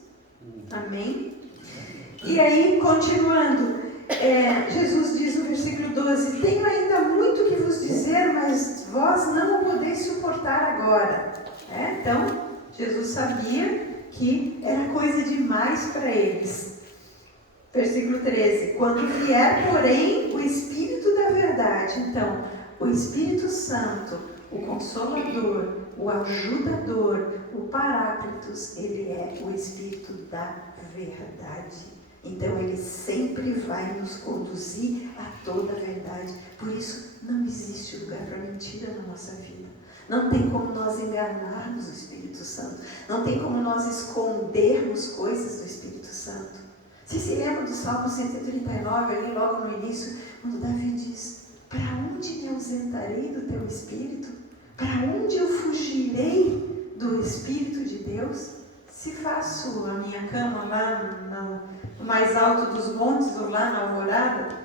Amém? E aí, continuando, Jesus diz no versículo 12, tenho ainda muito que vos dizer, mas vós não o podeis suportar agora. Então, Jesus sabia que era coisa demais para eles. Versículo 13, quando vier, porém, o Espírito da verdade. Então, o Espírito Santo, o Consolador, o Ajudador, o Paráclitos, ele é o Espírito da verdade. Então, Ele sempre vai nos conduzir a toda a verdade. Por isso, não existe lugar para mentira na nossa vida. Não tem como nós enganarmos o Espírito Santo. Não tem como nós escondermos coisas do Espírito Santo. Você se lembra do Salmo 139, ali logo no início, quando Davi diz: para onde me ausentarei do teu Espírito? Para onde eu fugirei do Espírito de Deus? Se faço a minha cama lá no mais alto dos montes, ou lá na alvorada,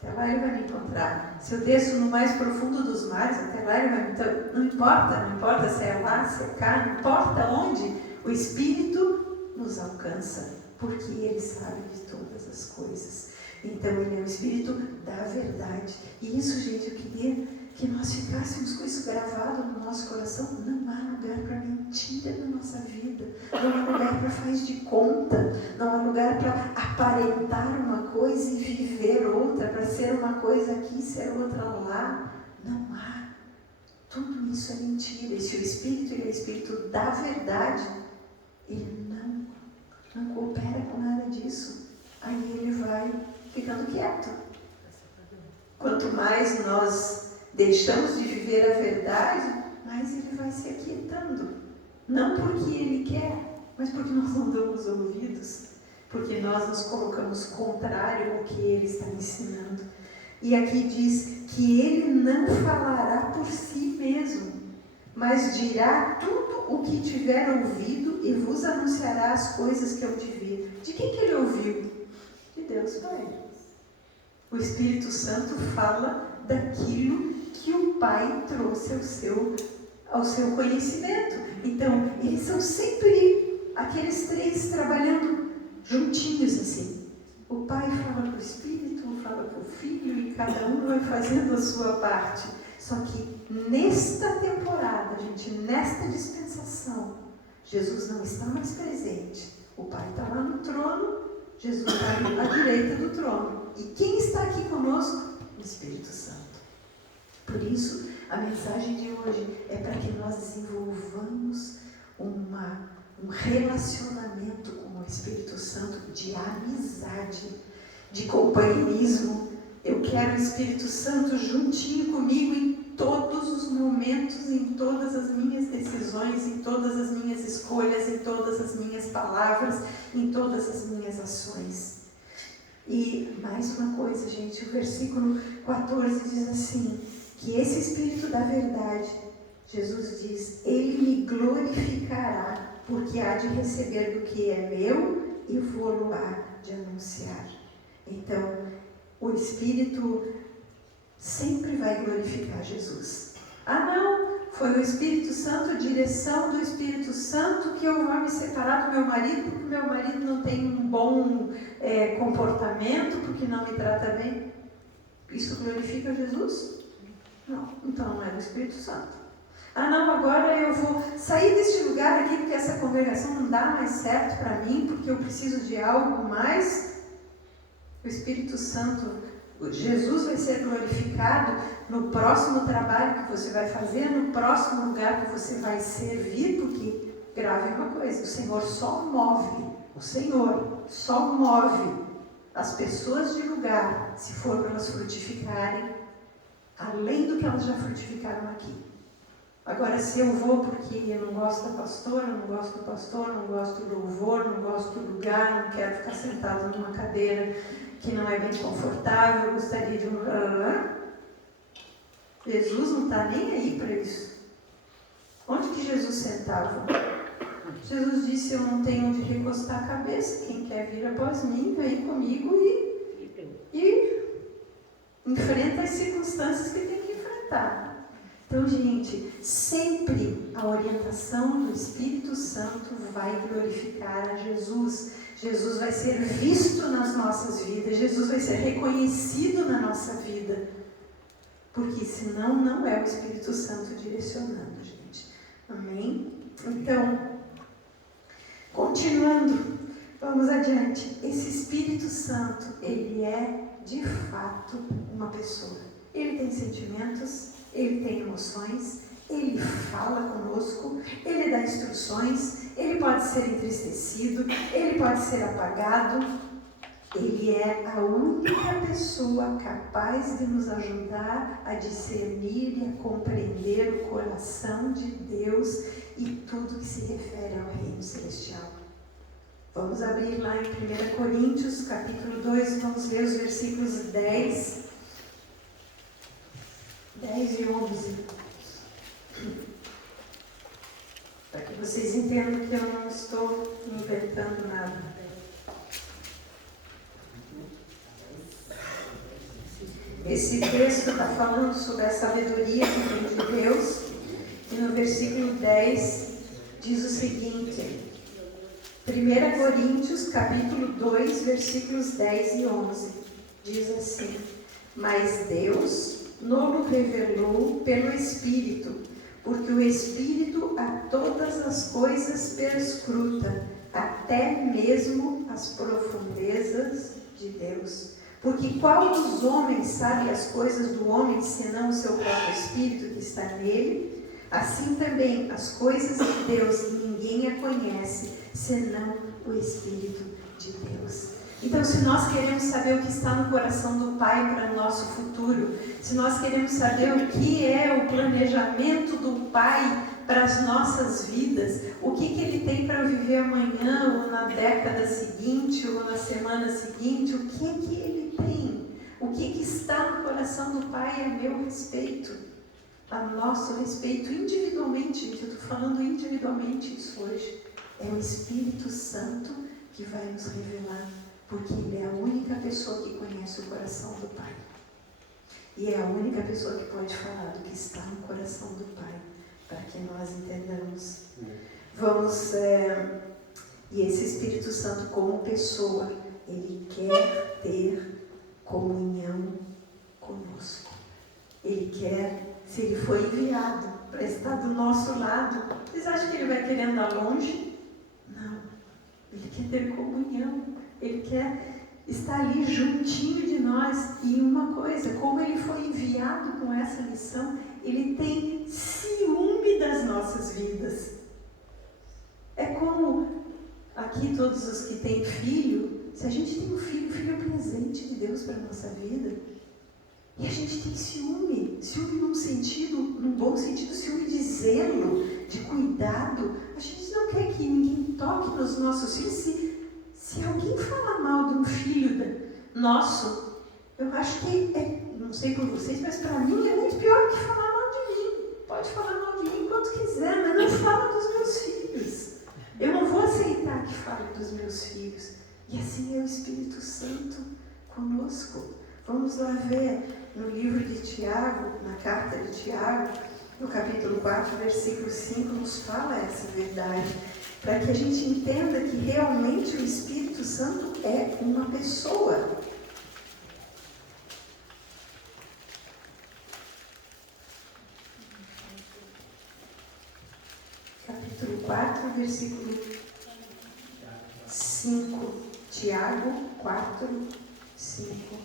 até lá ele vai me encontrar. Se eu desço no mais profundo dos mares, até lá ele vai me encontrar. Não importa se é lá, se é cá, não importa onde, o Espírito nos alcança, porque Ele sabe de todas as coisas. Então Ele é o Espírito da verdade. E isso, gente, eu queria que nós ficássemos com isso gravado no nosso coração. Não há lugar para mentira na nossa vida. Não há lugar para faz de conta. Não há lugar para aparentar uma coisa e viver outra, para ser uma coisa aqui e ser outra lá. Não há. Tudo isso é mentira. E se o Espírito ele é o Espírito da verdade, ele não coopera com nada disso. Aí ele vai ficando quieto. Quanto mais nós deixamos de viver a verdade, mais ele vai se aquietando. Não porque ele quer, mas porque nós não damos ouvidos, porque nós nos colocamos contrário ao que ele está ensinando. E aqui diz que ele não falará por si mesmo, mas dirá tudo o que tiver ouvido e vos anunciará as coisas que eu te vi. De quem que ele ouviu? De Deus Pai. O Espírito Santo fala daquilo que o Pai trouxe ao seu conhecimento. Então, eles são sempre aqueles três trabalhando juntinhos assim. O Pai fala para o Espírito, fala para o Filho, e cada um vai fazendo a sua parte. Só que nesta temporada, gente, nesta dispensação, Jesus não está mais presente. O Pai está lá no trono, Jesus está à direita do trono. E quem está aqui conosco? O Espírito Santo. Por isso, a mensagem de hoje é para que nós desenvolvamos um relacionamento com o Espírito Santo de amizade, de companheirismo. Eu quero o Espírito Santo juntinho comigo em todos os momentos, em todas as minhas decisões, em todas as minhas escolhas, em todas as minhas palavras, em todas as minhas ações. E mais uma coisa, gente, o versículo 14 diz assim, que esse Espírito da verdade, Jesus diz, ele me glorificará, porque há de receber do que é meu e vou-lo há de anunciar. Então, o Espírito sempre vai glorificar Jesus. Ah, não, foi o Espírito Santo, a direção do Espírito Santo que eu vou me separar do meu marido, porque meu marido não tem um bom comportamento, porque não me trata bem. Isso glorifica Jesus? Não, então não é do Espírito Santo. Ah, não, agora eu vou sair deste lugar aqui, porque essa congregação não dá mais certo para mim, porque eu preciso de algo mais. O Espírito Santo, Jesus vai ser glorificado no próximo trabalho que você vai fazer, no próximo lugar que você vai servir, porque, grave uma coisa, o Senhor só move as pessoas de lugar, se for para elas frutificarem, além do que elas já frutificaram aqui. Agora, se eu vou porque eu não gosto da pastora, não gosto do pastor, não gosto do louvor, não gosto do lugar, não quero ficar sentado numa cadeira que não é bem confortável, eu gostaria de um... Jesus não está nem aí para isso. Onde que Jesus sentava? Jesus disse, eu não tenho onde recostar a cabeça, quem quer vir após mim, vem comigo e enfrenta as circunstâncias que tem que enfrentar. Então, gente, sempre a orientação do Espírito Santo vai glorificar a Jesus. Jesus vai ser visto nas nossas vidas, Jesus vai ser reconhecido na nossa vida. Porque senão não é o Espírito Santo direcionando, gente. Amém? Então, continuando, vamos adiante. Esse Espírito Santo, ele é de fato uma pessoa. Ele tem sentimentos, ele tem emoções, ele fala conosco, ele dá instruções, ele pode ser entristecido, ele pode ser apagado, Ele é a única pessoa capaz de nos ajudar a discernir e a compreender o coração de Deus e tudo que se refere ao reino celestial. Vamos abrir lá em 1 Coríntios, capítulo 2, vamos ler os versículos 10 e 11. Para que vocês entendam que eu não estou inventando nada. Esse texto está falando sobre a sabedoria que vem de Deus, e no versículo 10 diz o seguinte, 1 Coríntios, capítulo 2, versículos 10 e 11, diz assim: mas Deus nos revelou pelo Espírito, porque o Espírito a todas as coisas perscruta, até mesmo as profundezas de Deus. Porque qual dos homens sabe as coisas do homem, senão o seu próprio Espírito que está nele? Assim também as coisas de Deus ninguém a conhece, senão o Espírito de Deus. Então, se nós queremos saber o que está no coração do Pai para o nosso futuro, se nós queremos saber o que é o planejamento do Pai para as nossas vidas, o que Ele tem para viver amanhã, ou na década seguinte, ou na semana seguinte, o que Ele tem? O que está no coração do Pai a meu respeito, a nosso respeito, individualmente, gente, eu estou falando individualmente isso hoje. É o Espírito Santo que vai nos revelar, porque Ele é a única pessoa que conhece o coração do Pai. E é a única pessoa que pode falar do que está no coração do Pai, para que nós entendamos. E esse Espírito Santo, como pessoa, Ele quer ter comunhão conosco. Ele quer, se Ele foi enviado para estar do nosso lado, vocês acham que Ele vai querer andar longe? Não. Ele quer ter comunhão. Ele quer estar ali juntinho de nós. E uma coisa, como Ele foi enviado com essa missão, Ele tem ciúme das nossas vidas. É como aqui todos os que têm filho, se a gente tem um filho, o filho é um presente de Deus para a nossa vida. E a gente tem ciúme num bom sentido, ciúme de zelo, de cuidado. A gente não quer que ninguém toque nos nossos filhos. Se alguém falar mal de um filho nosso, eu acho que não sei por vocês, mas para mim é muito pior que falar mal de mim. Pode falar mal de mim quanto quiser, mas não fala dos meus filhos. Eu não vou aceitar que fale dos meus filhos. E assim é o Espírito Santo conosco. Vamos lá ver no livro de Tiago, na carta de Tiago, no capítulo 4, versículo 5, nos fala essa verdade, para que a gente entenda que realmente o Espírito Santo é uma pessoa. Capítulo 4, versículo 5. Tiago 4, 5.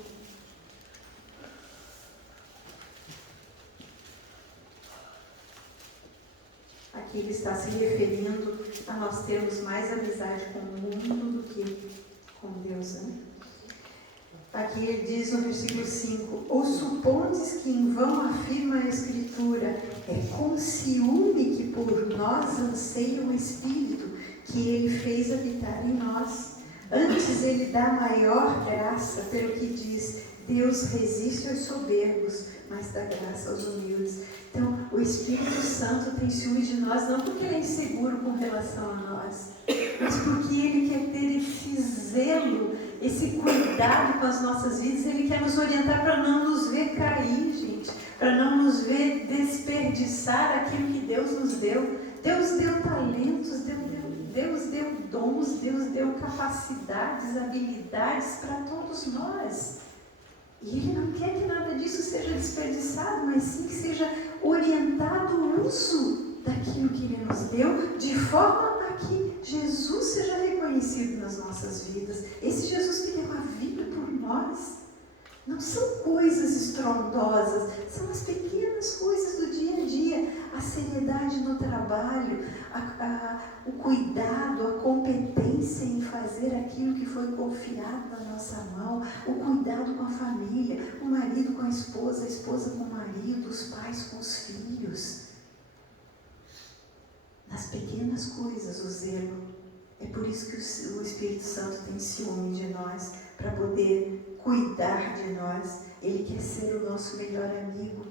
Aqui ele está se referindo a nós termos mais amizade com o mundo do que com Deus, né? Aqui ele diz no versículo 5: ou supondes que em vão afirma a Escritura, é com ciúme que por nós anseia o Espírito, que Ele fez habitar em nós. Antes Ele dá maior graça, pelo que diz, Deus resiste aos soberbos, mas dá graça aos humildes. Então, o Espírito Santo tem ciúme de nós, não porque Ele é inseguro com relação a nós, mas porque Ele quer ter esse zelo, esse cuidado com as nossas vidas. Ele quer nos orientar para não nos ver cair, gente, para não nos ver desperdiçar aquilo que Deus nos deu. Deus deu talentos, Deus deu dons, Deus deu capacidades, habilidades para todos nós. E Ele não quer que nada disso seja desperdiçado, mas sim que seja orientado o uso daquilo que Ele nos deu, de forma a que Jesus seja reconhecido nas nossas vidas. Esse Jesus que deu a vida por nós. Não são coisas estrondosas, são as pequenas coisas do dia a dia. a seriedade no trabalho, o cuidado, a competência em fazer aquilo que foi confiado na nossa mão, o cuidado com a família, o marido com a esposa com o marido, os pais com os filhos. Nas pequenas coisas, o zelo. É por isso que o Espírito Santo tem ciúme de nós, para poder cuidar de nós. Ele quer ser o nosso melhor amigo.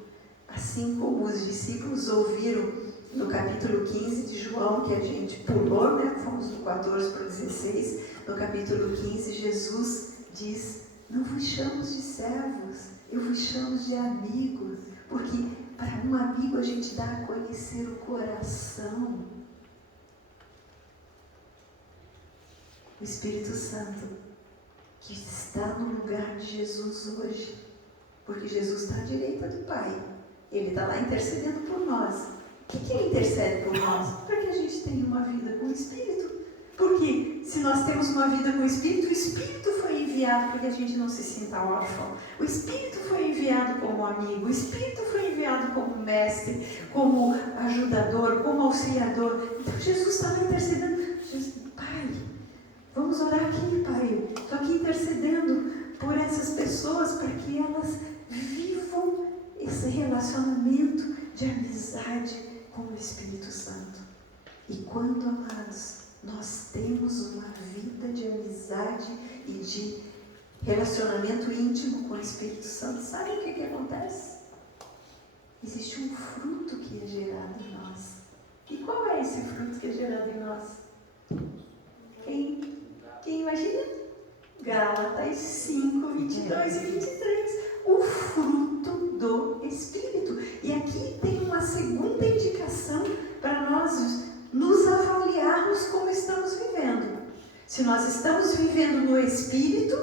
Assim como os discípulos ouviram no capítulo 15 de João, que a gente pulou, né? Fomos do 14 para o 16. No capítulo 15, Jesus diz: não vos chamo de servos, eu vos chamo de amigos. Porque para um amigo a gente dá a conhecer o coração. O Espírito Santo, que está no lugar de Jesus hoje, porque Jesus está à direita do Pai, Ele está lá intercedendo por nós. O que Ele intercede por nós? Para que a gente tenha uma vida com o Espírito. Porque se nós temos uma vida com o Espírito foi enviado para que a gente não se sinta órfão. O Espírito foi enviado como amigo, o Espírito foi enviado como mestre, como ajudador, como auxiliador. Então Jesus está lá intercedendo. Pai, vamos orar aqui, Pai. Estou aqui intercedendo por essas pessoas para que elas vivam esse relacionamento de amizade com o Espírito Santo. E quando, amados, nós temos uma vida de amizade e de relacionamento íntimo com o Espírito Santo, sabe o que acontece? Existe um fruto que é gerado em nós. E qual é esse fruto que é gerado em nós? Quem imagina? Gálatas 5, 22 e 23. O fruto do Espírito. E aqui tem uma segunda indicação para nós nos avaliarmos como estamos vivendo. Se nós estamos vivendo no Espírito,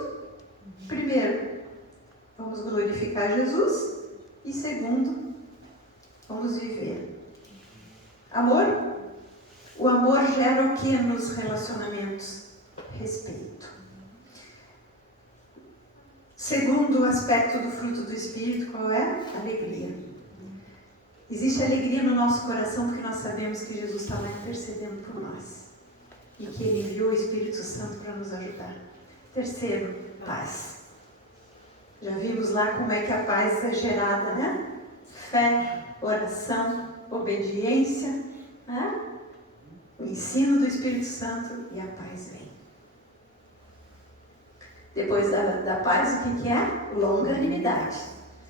primeiro, vamos glorificar Jesus. E segundo, vamos viver. Amor? O amor gera o que nos relacionamentos? Respeito. Segundo aspecto do fruto do Espírito, qual é? Alegria. Existe alegria no nosso coração porque nós sabemos que Jesus está lá intercedendo por nós e que Ele enviou o Espírito Santo para nos ajudar. Terceiro, paz. Já vimos lá como é que a paz é gerada, né? Fé, oração, obediência, né? O ensino do Espírito Santo e a paz vem. Depois da paz, o que é? Longanimidade.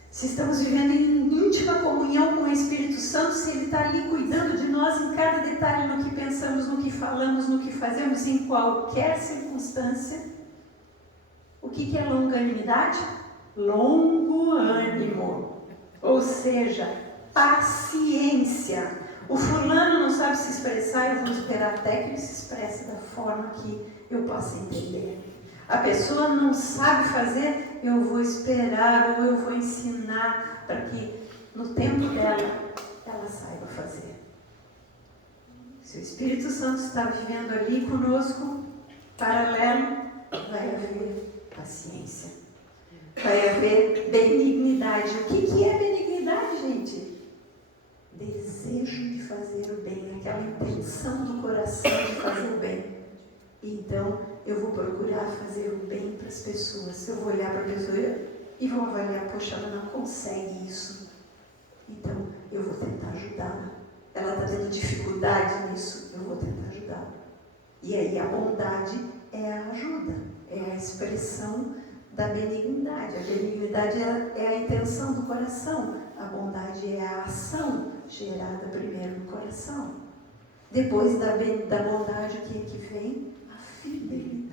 Se estamos vivendo em íntima comunhão com o Espírito Santo, se Ele está ali cuidando de nós em cada detalhe, no que pensamos, no que falamos, no que fazemos, em qualquer circunstância. O que é longanimidade? Longo ânimo, ou seja, paciência. O fulano não sabe se expressar, eu vou esperar até que ele se expresse da forma que eu possa entender. A pessoa não sabe fazer, eu vou esperar ou eu vou ensinar para que no tempo dela, ela saiba fazer. Se o Espírito Santo está vivendo ali conosco, paralelo, vai haver paciência. Vai haver benignidade. O que é benignidade, gente? Desejo de fazer o bem, aquela intenção do coração de fazer o bem. Então, eu vou procurar fazer o bem para as pessoas. Eu vou olhar para a pessoa e vou avaliar, poxa, ela não consegue isso. Então, eu vou tentar ajudá-la. Ela está tendo dificuldade nisso, eu vou tentar ajudá-la. E aí a bondade é a ajuda, é a expressão da benignidade. A benignidade é a intenção do coração. A bondade é a ação gerada primeiro no coração. Depois da bondade, o que vem? A fidelidade.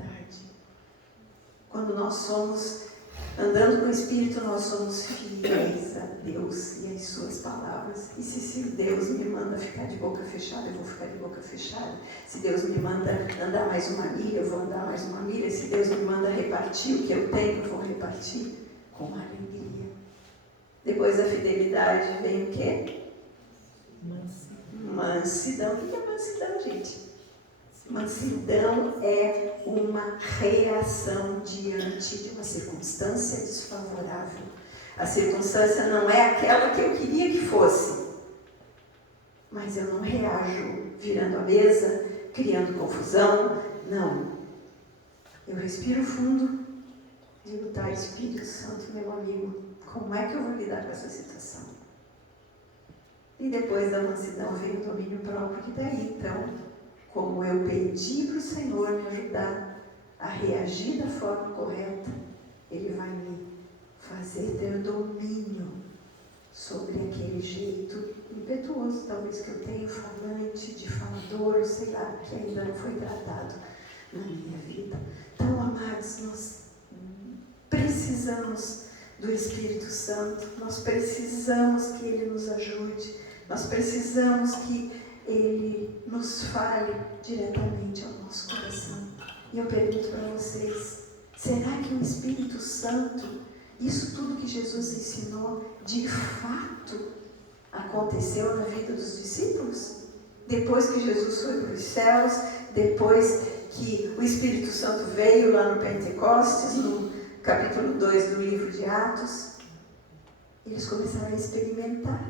Quando nós somos, andando com o Espírito, nós somos fiéis a Deus e às suas palavras. E se Deus me manda ficar de boca fechada, eu vou ficar de boca fechada. Se Deus me manda andar mais uma milha, eu vou andar mais uma milha. Se Deus me manda repartir o que eu tenho, eu vou repartir com alegria. Depois da fidelidade vem o quê? Mansidão. O que é mansidão, gente? Mansidão é uma reação diante de uma circunstância desfavorável. A circunstância não é aquela que eu queria que fosse. mas eu não reajo virando a mesa, criando confusão, não. Eu respiro fundo, digo, tá, Espírito Santo, meu amigo, como é que eu vou lidar com essa situação? E depois da mansidão vem o domínio próprio, que daí, então, como eu pedi para o Senhor me ajudar a reagir da forma correta, Ele vai me fazer ter domínio sobre aquele jeito impetuoso, talvez que eu tenho, falante, difamador, sei lá, que ainda não foi tratado na minha vida. Então, amados, nós precisamos do Espírito Santo, nós precisamos que Ele nos ajude, nós precisamos que Ele nos fale diretamente ao nosso coração. E eu pergunto para vocês, será que o Espírito Santo, isso tudo que Jesus ensinou, de fato aconteceu na vida dos discípulos? Depois que Jesus foi para os céus, depois que o Espírito Santo veio lá no Pentecostes, no capítulo 2 do livro de Atos, eles começaram a experimentar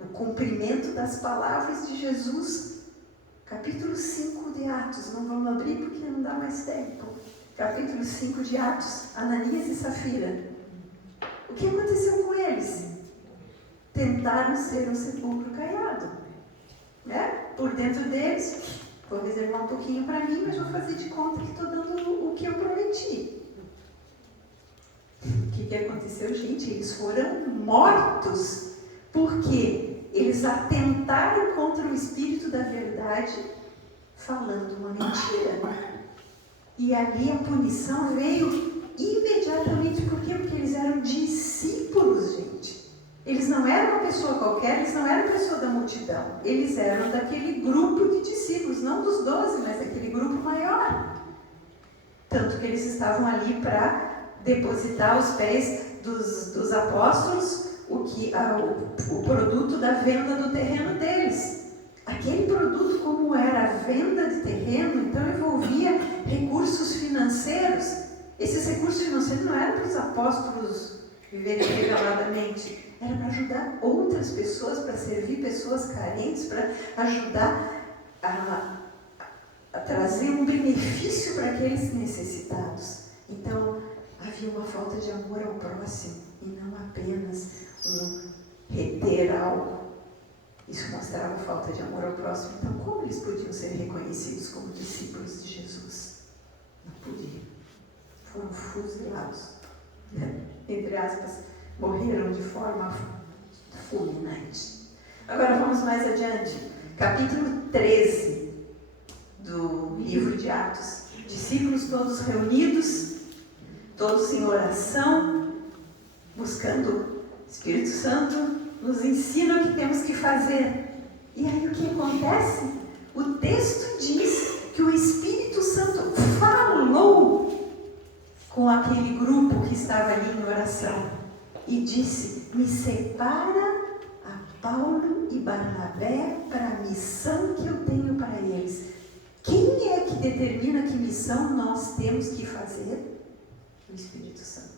o cumprimento das palavras de Jesus. Capítulo 5 de Atos, não vamos abrir porque não dá mais tempo. Capítulo 5 de Atos, Ananias e Safira. O que aconteceu com eles? Tentaram ser um sepulcro caiado, né? Por dentro deles, vou reservar um pouquinho para mim, mas vou fazer de conta que estou dando o que eu prometi. O que aconteceu, gente? Eles foram mortos porque eles atentaram contra o Espírito da verdade falando uma mentira. E ali a punição veio imediatamente. Por quê? Porque eles eram discípulos, gente. Eles não eram uma pessoa qualquer, eles não eram pessoa da multidão. Eles eram daquele grupo de discípulos, não dos 12, mas daquele grupo maior. Tanto que eles estavam ali para depositar aos pés dos apóstolos o produto da venda do terreno deles. Aquele produto, como era a venda de terreno, então envolvia recursos financeiros. Esses recursos financeiros não eram para os apóstolos viverem regaladamente, era para ajudar outras pessoas, para servir pessoas carentes, para ajudar a trazer um benefício para aqueles necessitados. Então, havia uma falta de amor ao próximo e não apenas um reter algo. Isso mostrava falta de amor ao próximo. Então, como eles podiam ser reconhecidos como discípulos de Jesus? Não podiam. Foram fuzilados, né? Entre aspas, morreram de forma fulminante. Agora vamos mais adiante. Capítulo 13 do livro de Atos. Discípulos todos reunidos, todos em oração, buscando o Espírito Santo, nos ensina o que temos que fazer. E aí o que acontece? O texto diz que o Espírito Santo falou com aquele grupo que estava ali em oração e disse: me separa a Paulo e Barnabé para a missão que eu tenho para eles. Quem é que determina que missão nós temos que fazer? O Espírito Santo.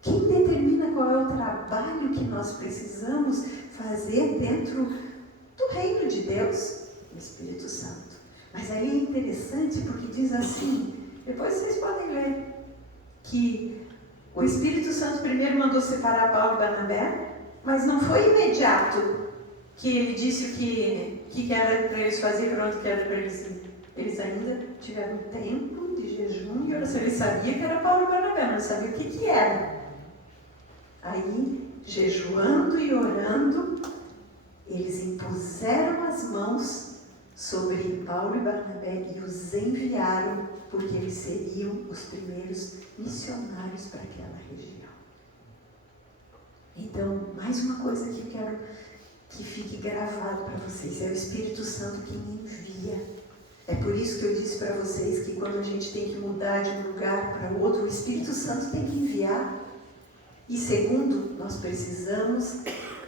Quem determina qual é o trabalho que nós precisamos fazer dentro do reino de Deus? O Espírito Santo. Mas aí é interessante porque diz assim, depois vocês podem ler, que o Espírito Santo primeiro mandou separar Paulo e Barnabé, mas não foi imediato que ele disse o que era para eles fazer, para onde que era para eles ir. Eles ainda tiveram um tempo de jejum e oração. Ele sabia que era Paulo e Barnabé, mas não sabia o que era. Aí, jejuando e orando, eles impuseram as mãos sobre Paulo e Barnabé e os enviaram, porque eles seriam os primeiros missionários para aquela região. Então, mais uma coisa que eu quero que fique gravado para vocês: é o Espírito Santo que me envia. É por isso que eu disse para vocês que quando a gente tem que mudar de um lugar para outro, o Espírito Santo tem que enviar. E segundo, nós precisamos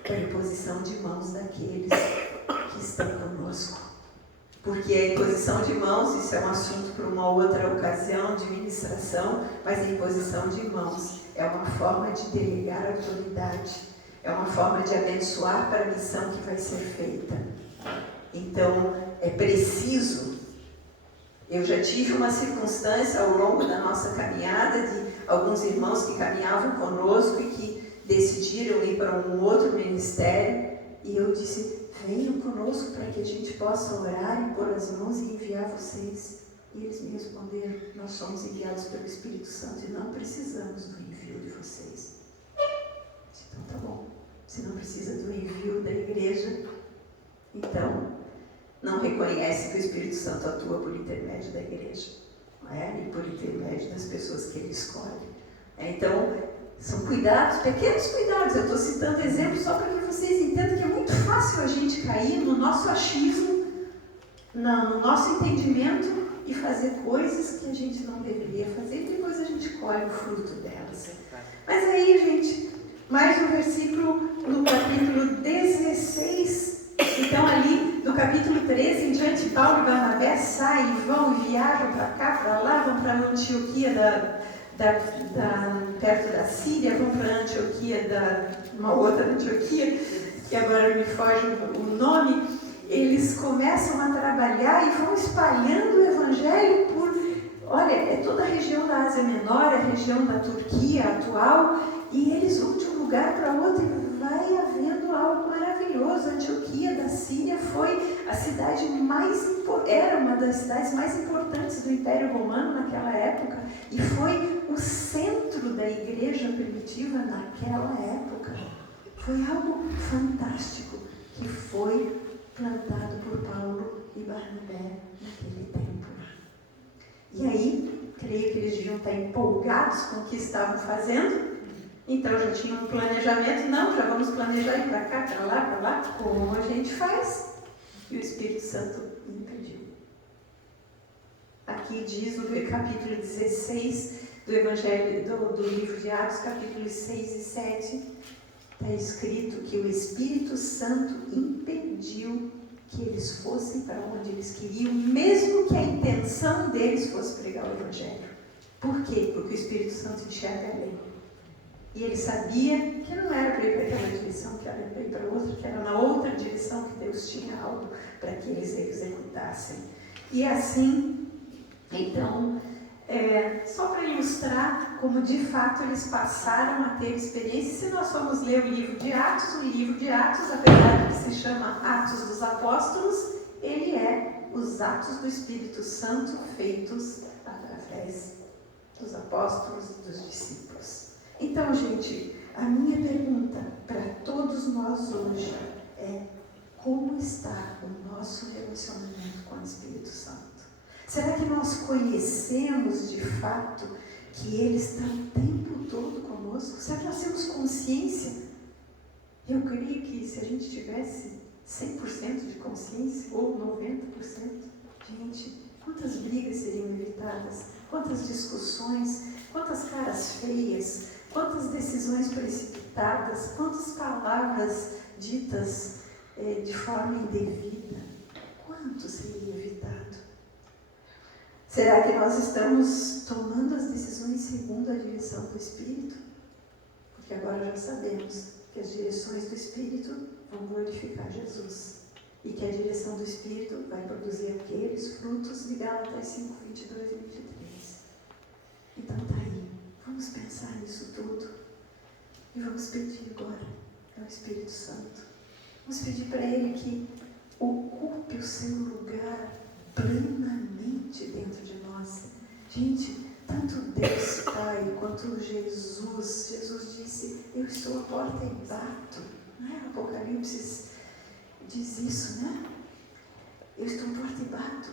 da imposição de mãos daqueles que estão conosco. Porque a imposição de mãos, isso é um assunto para uma outra ocasião de ministração, mas a imposição de mãos é uma forma de delegar autoridade, é uma forma de abençoar para a missão que vai ser feita. Então, é preciso. Eu já tive uma circunstância ao longo da nossa caminhada de alguns irmãos que caminhavam conosco e que decidiram ir para um outro ministério. E eu disse, venham conosco para que a gente possa orar, impor as mãos e enviar vocês. E eles me responderam, nós somos enviados pelo Espírito Santo e não precisamos do envio de vocês. Então tá bom, se não precisa do envio da igreja, então não reconhece que o Espírito Santo atua por intermédio da igreja, não é? E por intermédio das pessoas que ele escolhe. Então, são cuidados, pequenos cuidados. Eu estou citando exemplos só para que vocês entendam que é muito fácil a gente cair no nosso achismo, no nosso entendimento e fazer coisas que a gente não deveria fazer e depois a gente colhe o fruto delas. Mas aí, gente, mais um versículo no capítulo 16. Então, ali, no capítulo 13 em diante, Paulo e Barnabé saem, vão e viajam para cá, para lá, vão para Antioquia perto da Síria, vão para Antioquia, uma outra Antioquia, que agora me foge o nome. Eles começam a trabalhar e vão espalhando o Evangelho por, olha, é toda a região da Ásia Menor, a região da Turquia atual, e eles vão de um lugar para outro e vai havendo algo maravilhoso. A Antioquia da Síria foi a cidade era uma das cidades mais importantes do Império Romano naquela época e foi o centro da igreja primitiva naquela época. Foi algo fantástico que foi plantado por Paulo e Barnabé naquele tempo. E aí, creio que eles deviam estar empolgados com o que estavam fazendo. Então já tinha um planejamento, não, já vamos planejar ir para cá, para lá, como a gente faz? E o Espírito Santo impediu. Aqui diz no capítulo 16 do Evangelho, do livro de Atos, capítulos 6 e 7, está escrito que o Espírito Santo impediu que eles fossem para onde eles queriam, mesmo que a intenção deles fosse pregar o Evangelho. Por quê? Porque o Espírito Santo enxerga a lei. E ele sabia que não era para ir para aquela direção, que era para ir para outra, que era na outra direção que Deus tinha algo para que eles executassem. E assim, então, só para ilustrar como de fato eles passaram a ter experiência, se nós formos ler o livro de Atos, apesar de que se chama Atos dos Apóstolos, ele é os atos do Espírito Santo feitos através dos apóstolos e dos discípulos. Então, gente, a minha pergunta para todos nós hoje é: como está o nosso relacionamento com o Espírito Santo? Será que nós conhecemos de fato que Ele está o tempo todo conosco? Será que nós temos consciência? Eu creio que se a gente tivesse 100% de consciência, ou 90%, gente, quantas brigas seriam evitadas? Quantas discussões? Quantas caras feias? Quantas decisões precipitadas? Quantas palavras ditas de forma indevida? Quanto seria evitado? Será que nós estamos tomando as decisões segundo a direção do Espírito? Porque agora já sabemos que as direções do Espírito vão glorificar Jesus. E que a direção do Espírito vai produzir aqueles frutos de Gálatas 5, 22 e 23. Então tá aí. Vamos pensar nisso tudo. E vamos pedir agora ao Espírito Santo. Vamos pedir para Ele que ocupe o seu lugar plenamente dentro de nós. Gente, tanto Deus Pai quanto Jesus disse: eu estou à porta e bato. Não é? Apocalipse diz isso, né? Eu estou à porta e bato.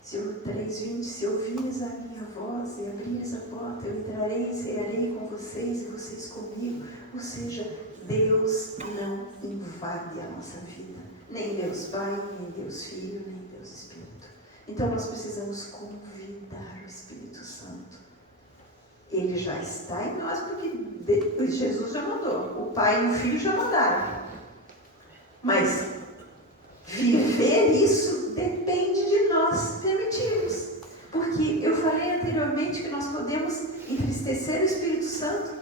Se eu 3:20, se ouvires a minha voz e abrires a porta, eu entrarei e cearei com vocês e vocês comigo. Ou seja, Deus não invade a nossa vida. Nem Deus Pai, nem Deus Filho, nem Deus Espírito. Então nós precisamos convidar o Espírito Santo. Ele já está em nós porque Jesus já mandou. O Pai e o Filho já mandaram. Mas viver isso depende de nós permitirmos. Porque eu falei anteriormente que nós podemos entristecer o Espírito Santo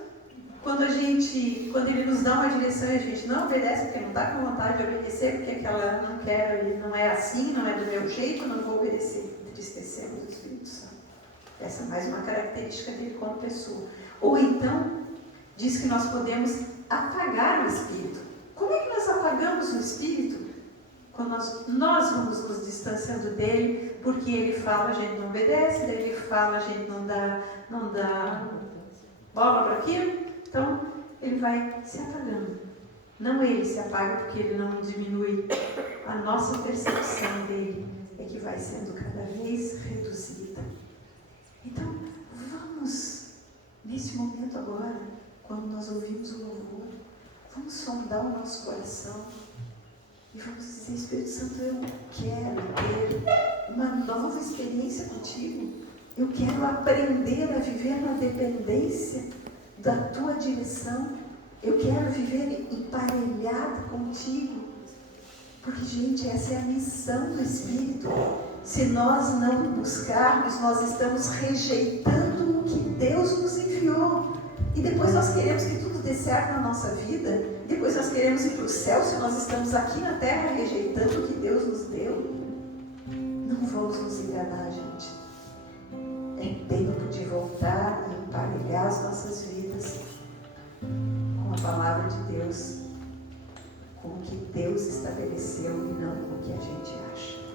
quando Ele nos dá uma direção e a gente não obedece, porque não está com vontade de obedecer, porque aquela não quero, e não é assim, não é do meu jeito, não vou obedecer. Entristecemos o Espírito Santo. Essa é mais uma característica dele como pessoa. Ou então, diz que nós podemos apagar o Espírito. Como é que nós apagamos o Espírito? Quando nós vamos nos distanciando dele, porque ele fala, a gente não obedece, ele fala, a gente não dá bola para aquilo, então ele vai se apagando. Não ele se apaga porque ele não diminui, a nossa percepção dele é que vai sendo cada vez reduzida. Então, vamos, nesse momento agora, quando nós ouvimos o louvor, vamos sondar o nosso coração e vamos dizer: Espírito Santo, eu quero ter uma nova experiência contigo. Eu quero aprender a viver na dependência da tua direção. Eu quero viver emparelhado contigo. Porque, gente, essa é a missão do Espírito. Se nós não buscarmos, nós estamos rejeitando o que Deus nos enviou. E depois nós queremos que tudo dê certo na nossa vida. Depois nós queremos ir para o céu se nós estamos aqui na terra rejeitando o que Deus nos deu. Não vamos nos enganar, gente. É tempo de voltar e emparelhar as nossas vidas com a palavra de Deus, com o que Deus estabeleceu e não com o que a gente acha.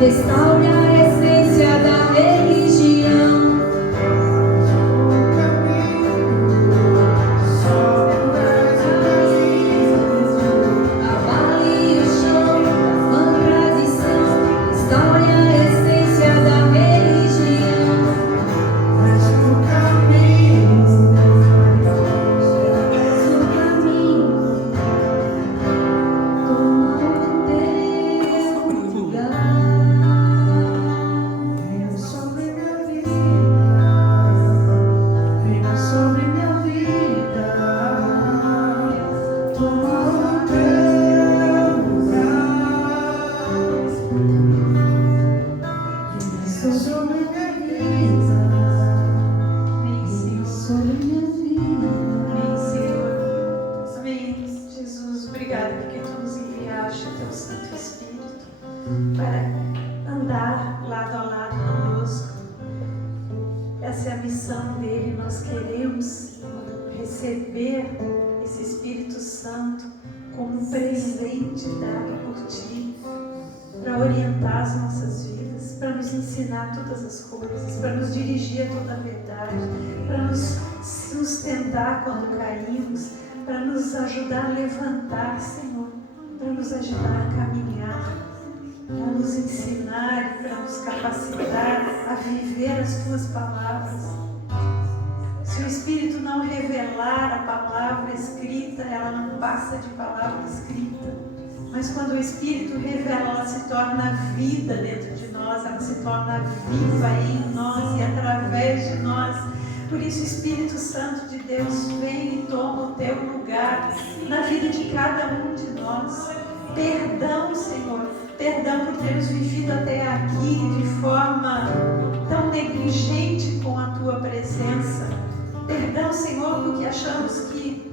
restaure a essência da religião. Abale o chão da vã tradição, restaure a essência da religião. És o caminho, És o caminho, toma o teu lugar. venha sobre minha vida, venha sobre minha vida, toma o teu lugar. Venha sobre minha vida, venha sobre minha vida. Amém, Senhor. Amém, Jesus. Obrigada porque tu nos enviaste teu Santo Espírito para andar lado a lado conosco. Essa é a missão dele. Nós queremos receber esse Espírito Santo como um presente dado por ti, para orientar as nossas vidas, para nos ensinar todas as coisas, para nos dirigir a toda a verdade, para nos sustentar quando caímos, para nos ajudar a levantar, Senhor, para nos ajudar a caminhar, para nos ensinar, para nos capacitar a viver as tuas palavras. Se o Espírito não revelar a palavra escrita, ela não passa de palavra escrita. Mas quando o Espírito revela, ela se torna vida dentro de nós, ela se torna viva em nós e através de nós. Por isso o Espírito Santo de Deus vem e toma o teu lugar na vida de cada um de nós. Perdão, Senhor, perdão por termos vivido até aqui de forma tão negligente com a tua presença. Perdão, Senhor, porque achamos que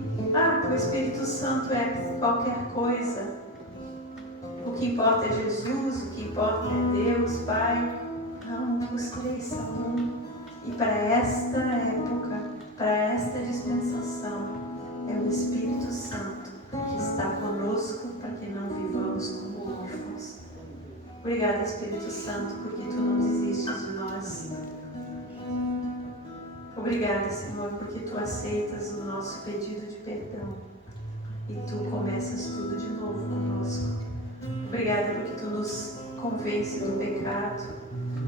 o Espírito Santo é qualquer coisa. O que importa é Jesus, o que importa é Deus, Pai. Não, os três são um. E para esta época, para esta dispensação, é o Espírito Santo que está conosco para que não vivamos como órfãos. Obrigada, Espírito Santo, porque tu não desistes de nós. Obrigada, Senhor, porque tu aceitas o nosso pedido de perdão e tu começas tudo de novo conosco. Obrigada porque tu nos convence do pecado.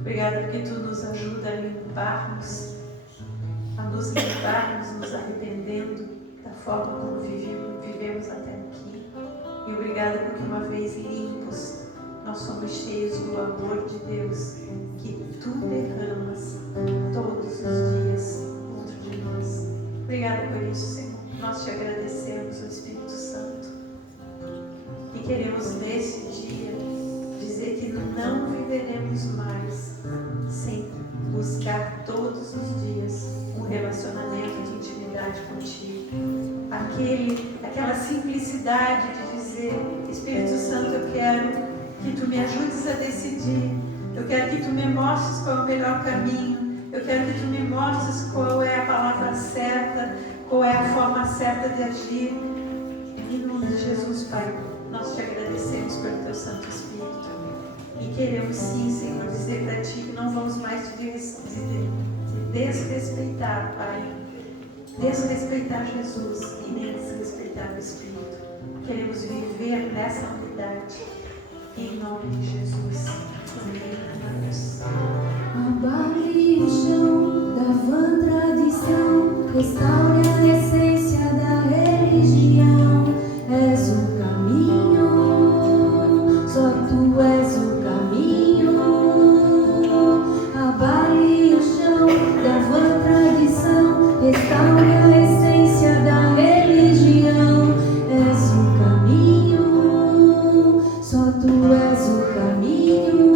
Obrigada porque tu nos ajuda a limparmos, nos arrependendo da forma como vivemos até aqui. E obrigada porque uma vez limpos, nós somos cheios do amor de Deus que tu derramas todos os dias dentro de nós. Obrigada por isso, Senhor. Nós te agradecemos, o Espírito Santo. E queremos nesse dia dizer que não viveremos mais sem buscar todos os dias um relacionamento de intimidade contigo. Aquela simplicidade de dizer: Espírito Santo, eu quero que tu me ajudes a decidir. Eu quero que tu me mostres qual é o melhor caminho. Eu quero que tu me mostres qual é a palavra certa, qual é a forma certa de agir. Em nome de Jesus, Pai, nós te agradecemos pelo teu Santo Espírito. E queremos sim, Senhor, dizer para ti que não vamos mais te desrespeitar, Pai. Desrespeitar Jesus e nem desrespeitar o Espírito. Queremos viver nessa unidade. Em nome de Jesus. Abale o chão da vã tradição, restaure a essência da religião. És o caminho, só tu és o caminho. Abale o chão da vã tradição, restaure a essência da religião. És o caminho, só tu és o caminho.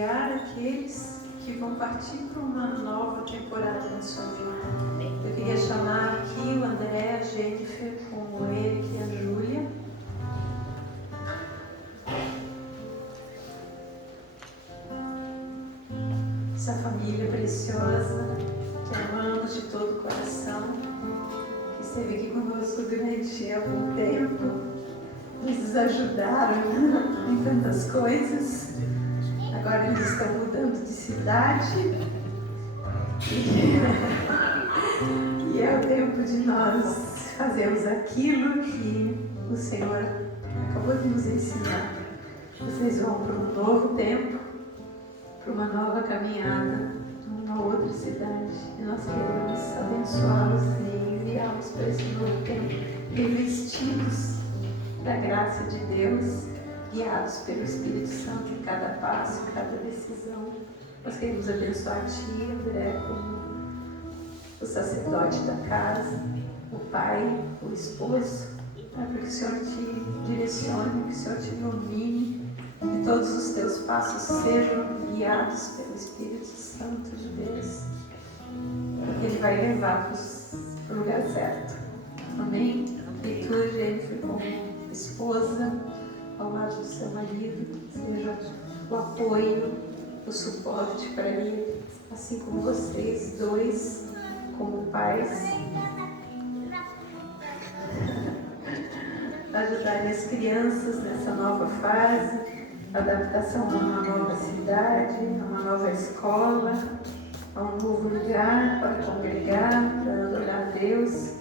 guiar aqueles que vão partir para uma nova temporada na sua vida. Eu queria chamar aqui o André, a Jennifer, com o Eric e a Júlia. Essa família preciosa, que amamos de todo o coração, que esteve aqui conosco durante algum tempo, nos ajudaram em tantas coisas. Agora eles estão mudando de cidade e é o tempo de nós fazermos aquilo que o Senhor acabou de nos ensinar. Vocês vão para um novo tempo, para uma nova caminhada, uma outra cidade, e nós queremos abençoá-los e enviá-los para esse novo tempo, revestidos da graça de Deus, guiados pelo Espírito Santo em cada passo, em cada decisão. Nós queremos abençoar a Ti, André, como o sacerdote da casa, o pai, o esposo, para que o Senhor te direcione, que o Senhor te ilumine, que todos os teus passos sejam guiados pelo Espírito Santo de Deus, porque Ele vai levar-vos para o lugar certo. Amém? E tu, Jennifer, como esposa, ao lado do seu marido, seja o apoio, o suporte para ele, assim como vocês dois, como pais, ajudarem as crianças nessa nova fase, adaptação a uma nova cidade, a uma nova escola, a um novo lugar para congregar, para adorar a Deus.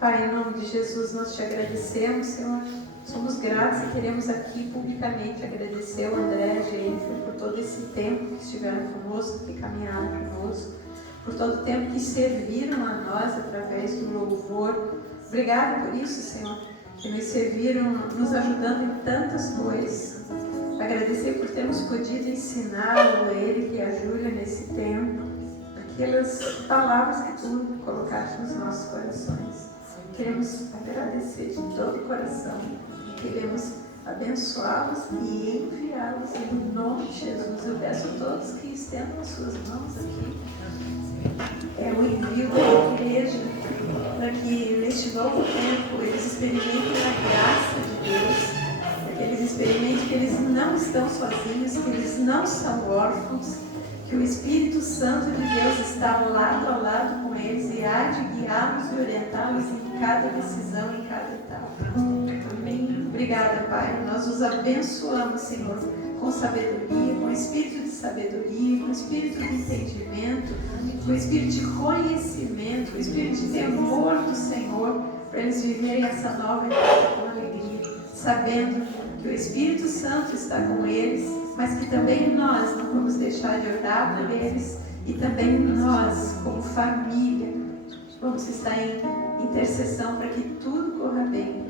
Pai, em nome de Jesus, nós te agradecemos, Senhor. Somos gratos e queremos aqui publicamente agradecer ao André e a Jennifer por todo esse tempo que estiveram conosco, que caminharam conosco, por todo o tempo que serviram a nós através do louvor. Obrigado por isso, Senhor, que nos serviram, nos ajudando em tantas coisas. Agradecer por termos podido ensinar o Eric e a Júlia nesse tempo, aquelas palavras que tu colocaste nos nossos corações. Queremos agradecer de todo o coração. Queremos abençoá-los e enviá-los em nome de Jesus. Eu peço a todos que estendam as suas mãos aqui. É o envio da igreja para que neste novo tempo eles experimentem a graça de Deus, que eles experimentem que eles não estão sozinhos, que eles não são órfãos, que o Espírito Santo de Deus está lado a lado com eles e há de guiá-los e orientá-los em cada decisão, em cada etapa. Amém. Obrigada, Pai. Nós os abençoamos, Senhor, com sabedoria, com espírito de sabedoria, com espírito de entendimento, com espírito de conhecimento, com espírito de temor do Senhor, para eles viverem essa nova etapa com alegria, sabendo que o Espírito Santo está com eles, mas que também nós não vamos deixar de orar por eles e também nós, como família, vamos estar em intercessão para que tudo corra bem.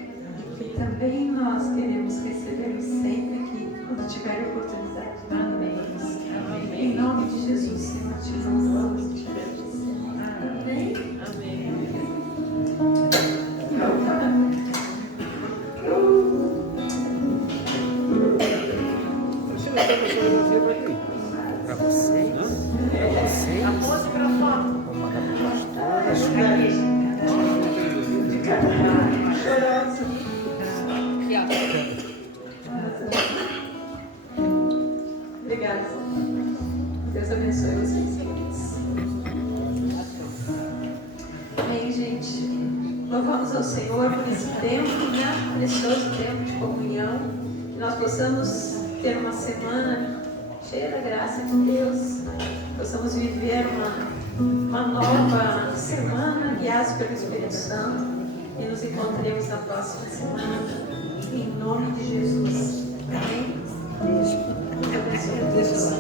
E também nós queremos recebê-los sempre aqui, quando tiver oportunidade. Amém. Em nome de Jesus, Senhor, te louvamos e te agradecemos. Amém. Amém. Para vocês? Para vocês? A moça para fora. Vou mandar para o pastor. Obrigada. Deus abençoe vocês, queridos. Amém, gente. Louvamos ao Senhor por esse tempo, né? Precioso tempo de comunhão. Que nós possamos ter uma semana cheia da graça de Deus. Possamos viver uma nova semana, guiados pelo Espírito Santo. E nos encontremos na próxima semana. Em nome de Jesus. Amém? Deus abençoe.